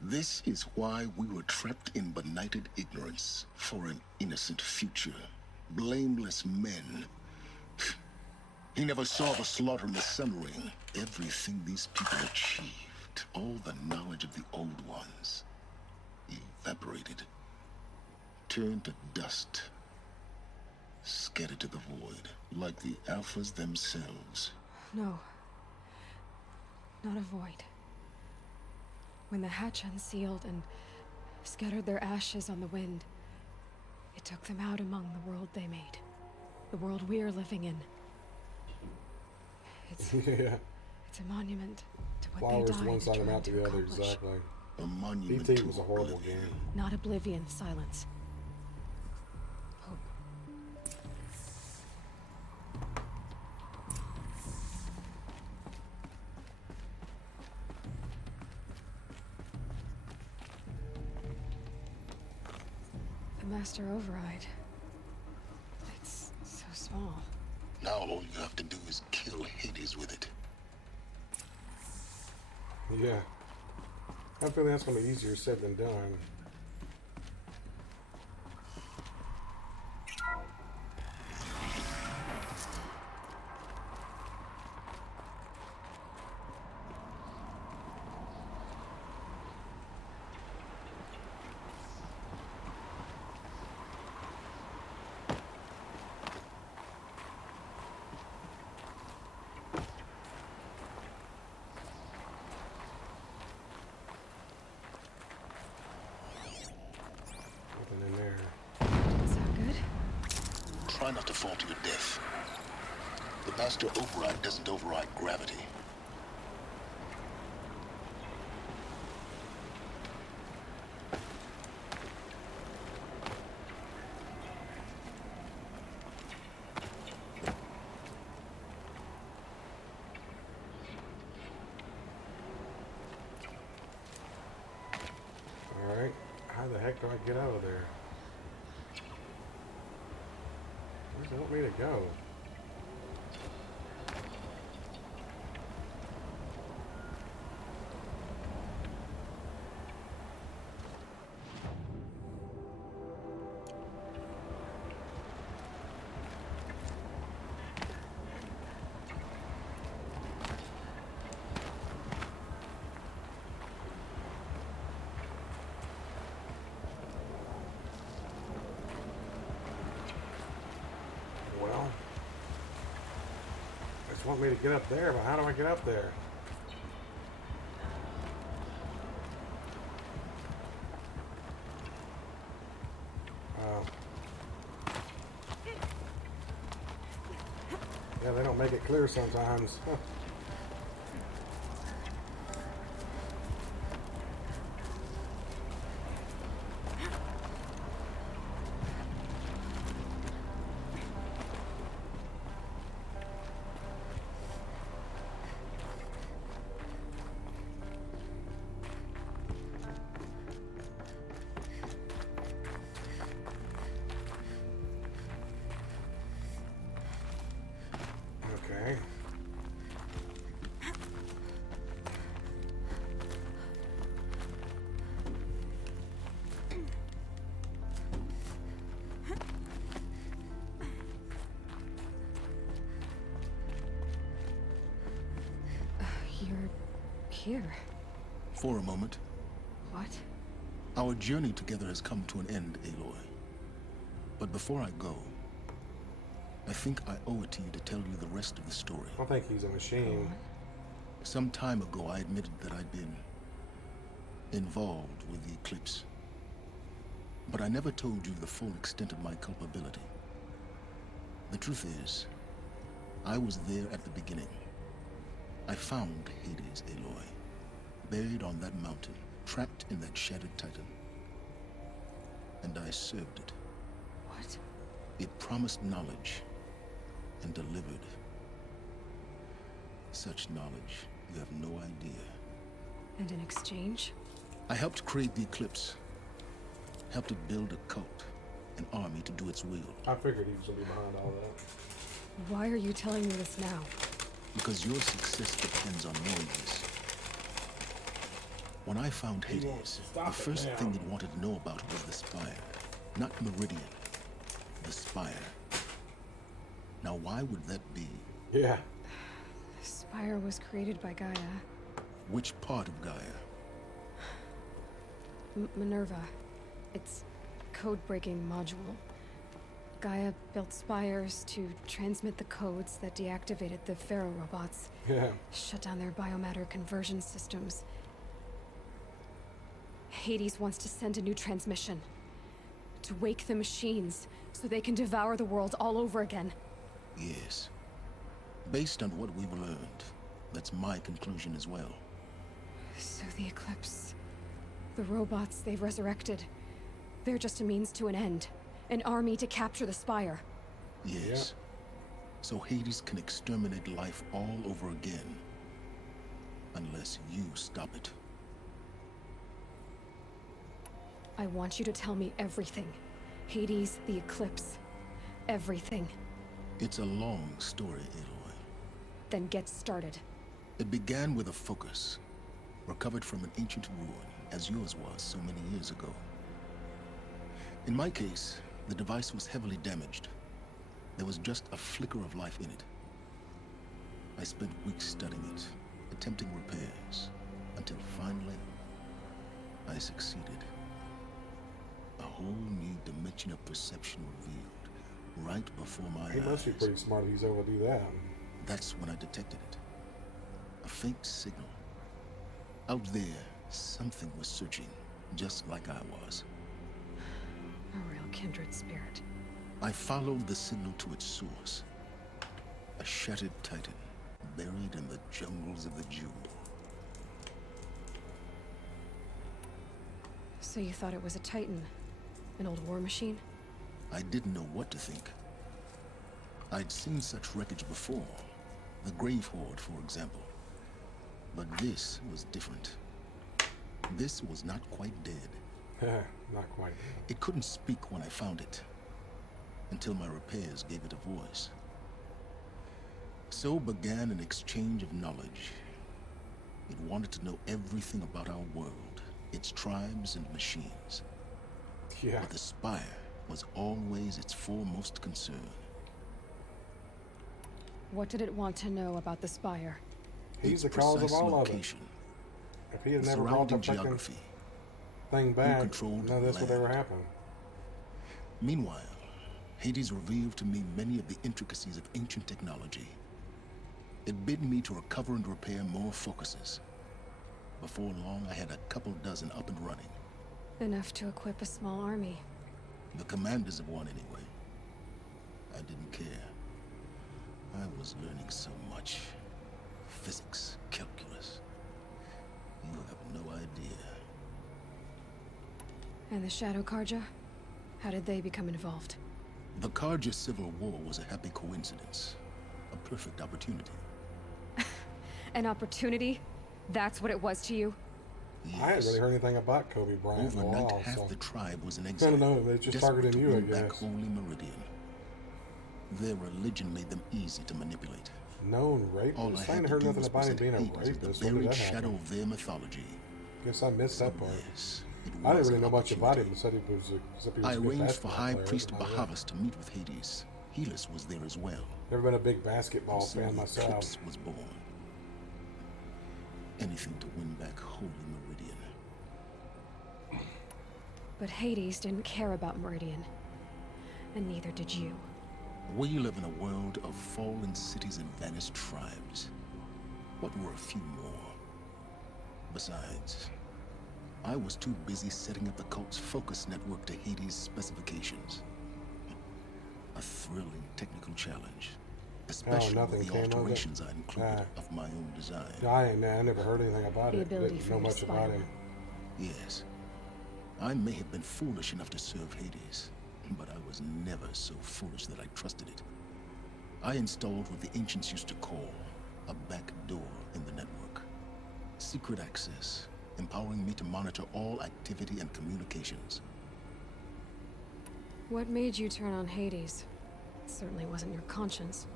This is why we were trapped in benighted ignorance for an innocent future. Blameless men. He never saw the slaughter and the summering. Everything these people achieved, all the knowledge of the old ones, evaporated, turned to dust, scattered to the void, like the Alphas themselves. No. Not a void. When the hatch unsealed and scattered their ashes on the wind, it took them out among the world they made. The world we're living in. Yeah. It's a monument to what Flowers they died one side and trying out to the other, accomplish. exactly. A monument PT to was a horrible oblivion. game. Not oblivion, silence. Hope. The Master Override. It's so small. Now all you have to do is kill Hades with it. Yeah. I feel that's going to be easier said than done. Try not to fall to your death. The Master Override doesn't override gravity. Alright, how the heck do I get out of there? Where does it want me to go? Want me to get up there, but how do I get up there? Oh. Yeah, they don't make it clear sometimes. Okay. You're here. For a moment. What? Our journey together has come to an end, Aloy. But before I go, I think I owe it to you to tell you the rest of the story. I think he's a machine. Some time ago, I admitted that I'd been involved with the eclipse. But I never told you the full extent of my culpability. The truth is, I was there at the beginning. I found Hades, Aloy, buried on that mountain, trapped in that shattered titan. And I served it. What? It promised knowledge and delivered. Such knowledge, you have no idea. And in exchange? I helped create the eclipse. Helped it build a cult, an army to do its will. I figured he was going to be behind all that. Why are you telling me this now? Because your success depends on knowing this. When I found Hades, the first thing it wanted to know about was the Spire. Not Meridian. The Spire. Now why would that be? Yeah. The Spire was created by Gaia. Which part of Gaia? Minerva. It's code-breaking module. Gaia built spires to transmit the codes that deactivated the Pharaoh robots. Yeah. Shut down their biomatter conversion systems. Hades wants to send a new transmission. To wake the machines, so they can devour the world all over again. Yes. Based on what we've learned, that's my conclusion as well. So the Eclipse... the robots they've resurrected... they're just a means to an end. An army to capture the Spire. Yes. So Hades can exterminate life all over again. Unless you stop it. I want you to tell me everything. Hades, the Eclipse. Everything. It's a long story, Aloy. Then get started. It began with a focus. Recovered from an ancient ruin, as yours was so many years ago. In my case, the device was heavily damaged. There was just a flicker of life in it. I spent weeks studying it, attempting repairs, until finally, I succeeded. A whole new dimension of perception revealed, right before my eyes. He must be pretty smart if he's able to do that. That's when I detected it. A faint signal. Out there, something was searching, just like I was. A real kindred spirit. I followed the signal to its source. A shattered titan, buried in the jungles of the Jewel. So you thought it was a Titan? An old war machine? I didn't know what to think. I'd seen such wreckage before. The Grave Horde, for example. But this was different. This was not quite dead. Not quite. It couldn't speak when I found it. Until my repairs gave it a voice. So began an exchange of knowledge. It wanted to know everything about our world, its tribes and machines. Yeah. But the Spire was always its foremost concern. What did it want to know about the Spire? He's the cause of all of it. If he had never brought the fucking thing back, none of this would ever happen. Meanwhile, Hades revealed to me many of the intricacies of ancient technology. It bid me to recover and repair more focuses. Before long, I had a couple dozen up and running. Enough to equip a small army. The commanders of one, anyway. I didn't care. I was learning so much. Physics, calculus. You have no idea. And the Shadow Karja? How did they become involved? The Karja Civil War was a happy coincidence. A perfect opportunity. An opportunity? That's what it was to you? Yes. I hadn't really heard anything about Kobe Bryant in a Overnight, while, half so the tribe was in I exile. don't know, they're just targeting you, I back guess. Holy Meridian. Their religion made them easy to manipulate. Known rapist? All I I ain't had to heard do nothing was about him present being a Hades as rapist. the When did buried that shadow happen? of their mythology. Guess I missed that part. Yes, I didn't was really an know much about him. opportunity. Said he was except he was I a good arranged for basketball High player, Priest something like that. Bahavas to meet with Hades. Helis was there as well. Never been a big basketball So fan the myself. Eclipse was born. Anything to win back Holy Meridian. But Hades didn't care about Meridian. And neither did you. We live in a world of fallen cities and vanished tribes. What were a few more? Besides, I was too busy setting up the cult's focus network to Hades' specifications. A thrilling technical challenge, especially with the alterations I included of my own design. I never heard anything about it. Didn't know much about him. Yes. I may have been foolish enough to serve Hades, but I was never so foolish that I trusted it. I installed what the ancients used to call a back door in the network. Secret access, empowering me to monitor all activity and communications. What made you turn on Hades? It certainly wasn't your conscience.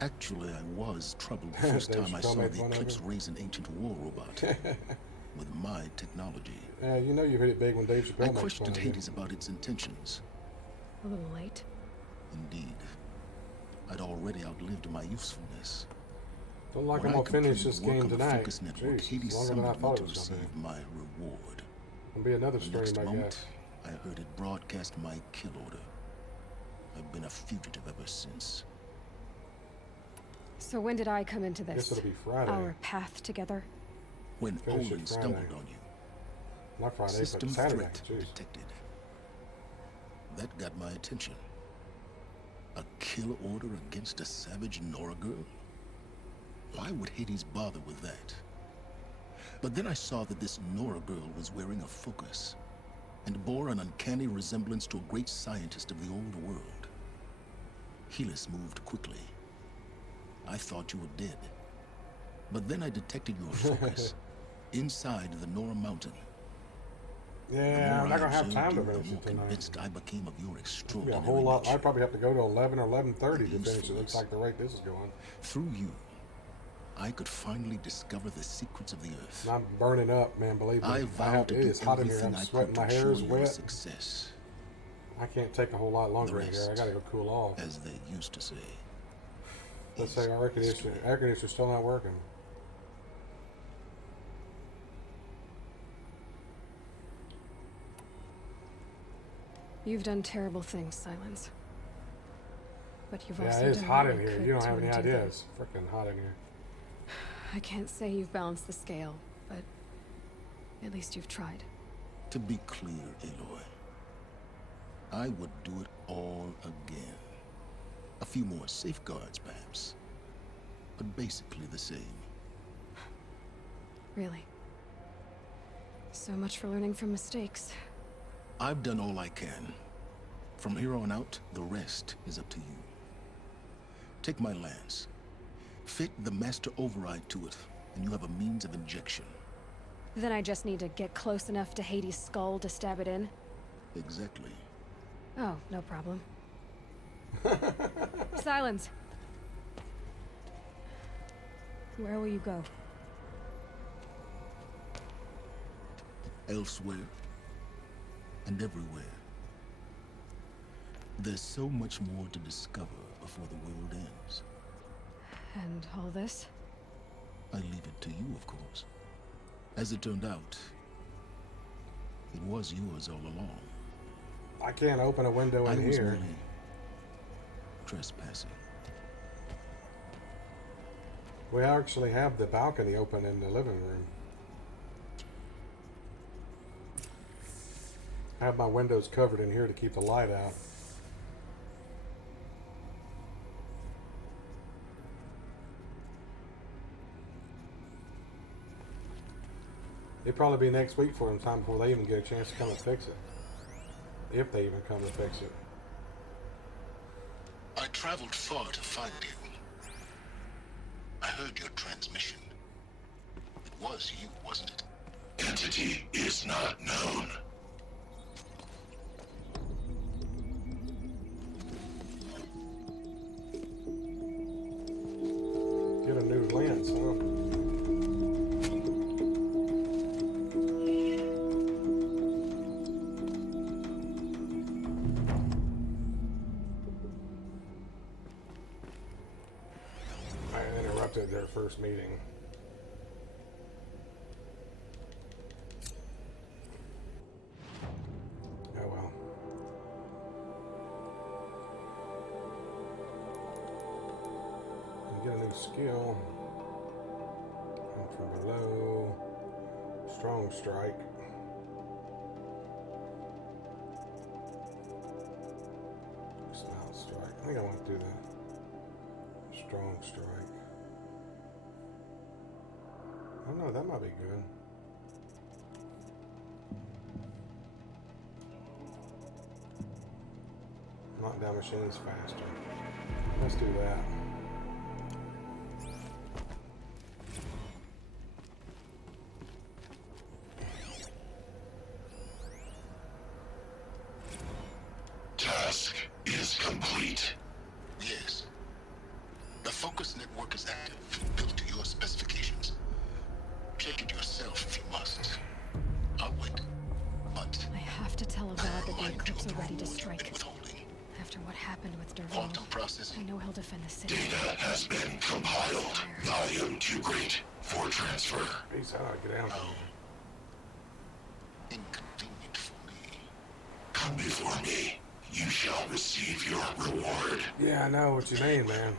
Actually, I was troubled the first time I saw the Eclipse raise an ancient war robot. With my technology. You know you hit it big when Dave Chappelle I questioned Hades about its intentions. A little late. Indeed. I'd already outlived my usefulness. Don't like I'm gonna finish this game tonight. Network, Hades longer than I thought it was receive my reward. It'll be another stream, I guess. I heard it broadcast my kill order. I've been a fugitive ever since. So when did I come into this? Guess it'll be Friday. Our path together? When Owen stumbled on you. Not Friday, System but Saturday. Threat detected. That got my attention. A kill order against a savage Nora girl? Why would Hades bother with that? But then I saw that this Nora girl was wearing a focus and bore an uncanny resemblance to a great scientist of the old world. Helis moved quickly. I thought you were dead. But then I detected your focus inside the Nora mountain. Yeah, I'm not gonna have time to finish it tonight. I became of your extraordinary a whole lot. I probably have to go to 11 or 11:30 to finish it. Looks like the rate this is going. Through you, I could finally discover the secrets of the earth. And I'm burning up, man. Believe me. I vowed to do it's hot in here. I'm sweating. My hair is wet. Success. I can't take a whole lot longer in here. I gotta go cool off. As they used to say. Let's say our air conditioner's still not working. You've done terrible things, Silence. But you've also done it is hot in here. You don't have any idea. It's freaking hot in here. I can't say you've balanced the scale, but at least you've tried. To be clear, Aloy, I would do it all again. A few more safeguards, perhaps. But basically the same. Really? So much for learning from mistakes. I've done all I can. From here on out, the rest is up to you. Take my lance. Fit the master override to it, and you have a means of injection. Then I just need to get close enough to Hades' skull to stab it in? Exactly. Oh, no problem. Silence! Where will you go? Elsewhere. And everywhere. There's so much more to discover before the world ends. And all this? I leave it to you, of course. As it turned out, it was yours all along. I can't open a window in I was here. merely trespassing. We actually have the balcony open in the living room. I have my windows covered in here to keep the light out. It'd probably be next week for them, time before they even get a chance to come and fix it. If they even come to fix it. I traveled far to find you. I heard your transmission. It was you, wasn't it? Entity is not known. Get a new lens, huh? I interrupted their first meeting. skill. And from below, strong strike. Snout strike. I think I want to do the strong strike. I don't know, that might be good. Knock down machines faster. Let's do that. Task is complete. Yes. The focus network is active, built to your specifications. Check it yourself if you must. I'll wait. But I have to tell Avad that the Eclipse are ready to strike. After what happened with Dervahl, I know he'll defend the city. Data has been compiled. Volume too great for transfer. Peace out. Get out. Inconvenient for me. Come before me. You shall receive your reward. Yeah, I know what you mean, man.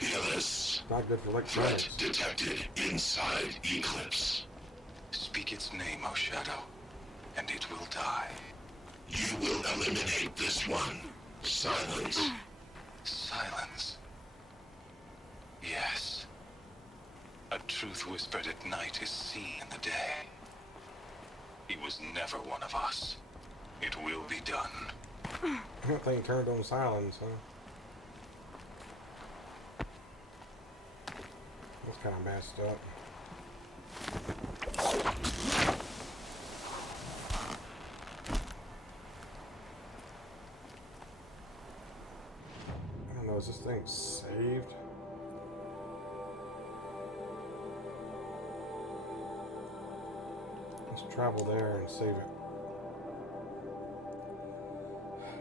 Helis. Not good for electronics. Threat detected inside Eclipse. Speak its name, O Shadow, and it will die. You will eliminate this one. Silence. Silence. Yes. A truth whispered at night is seen in the day. He was never one of us. It will be done. That thing turned on silence, huh? That's kind of messed up. I don't know, is this thing saved? Let's travel there and save it.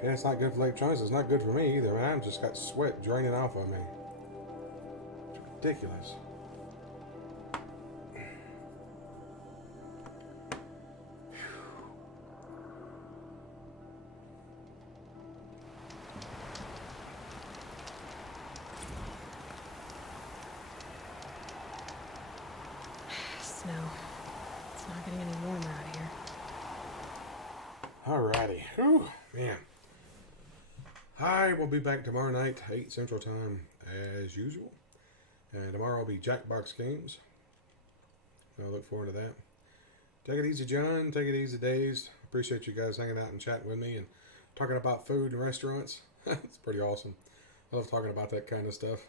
Yeah, it's not good for electronics. It's not good for me either, man. I've just got sweat draining off of me. It's ridiculous. Snow. It's not getting any warmer out here. Alrighty. Whew, man. I will be back tomorrow night, 8 Central Time, as usual. And tomorrow will be Jackbox games. I look forward to that. Take it easy, John. Take it easy, Days. Appreciate you guys hanging out and chatting with me and talking about food and restaurants. It's pretty awesome. I love talking about that kind of stuff.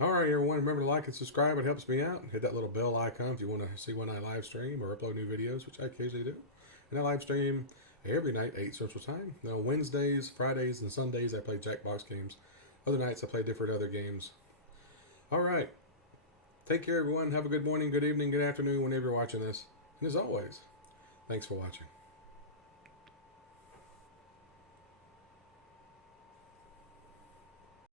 Alright, everyone. Remember to like and subscribe. It helps me out. Hit that little bell icon if you want to see when I live stream or upload new videos, which I occasionally do. And I live stream every night, 8 Central Time. Now, Wednesdays, Fridays, and Sundays, I play Jackbox games. Other nights, I play different other games. All right. Take care, everyone. Have a good morning, good evening, good afternoon, whenever you're watching this. And as always, thanks for watching.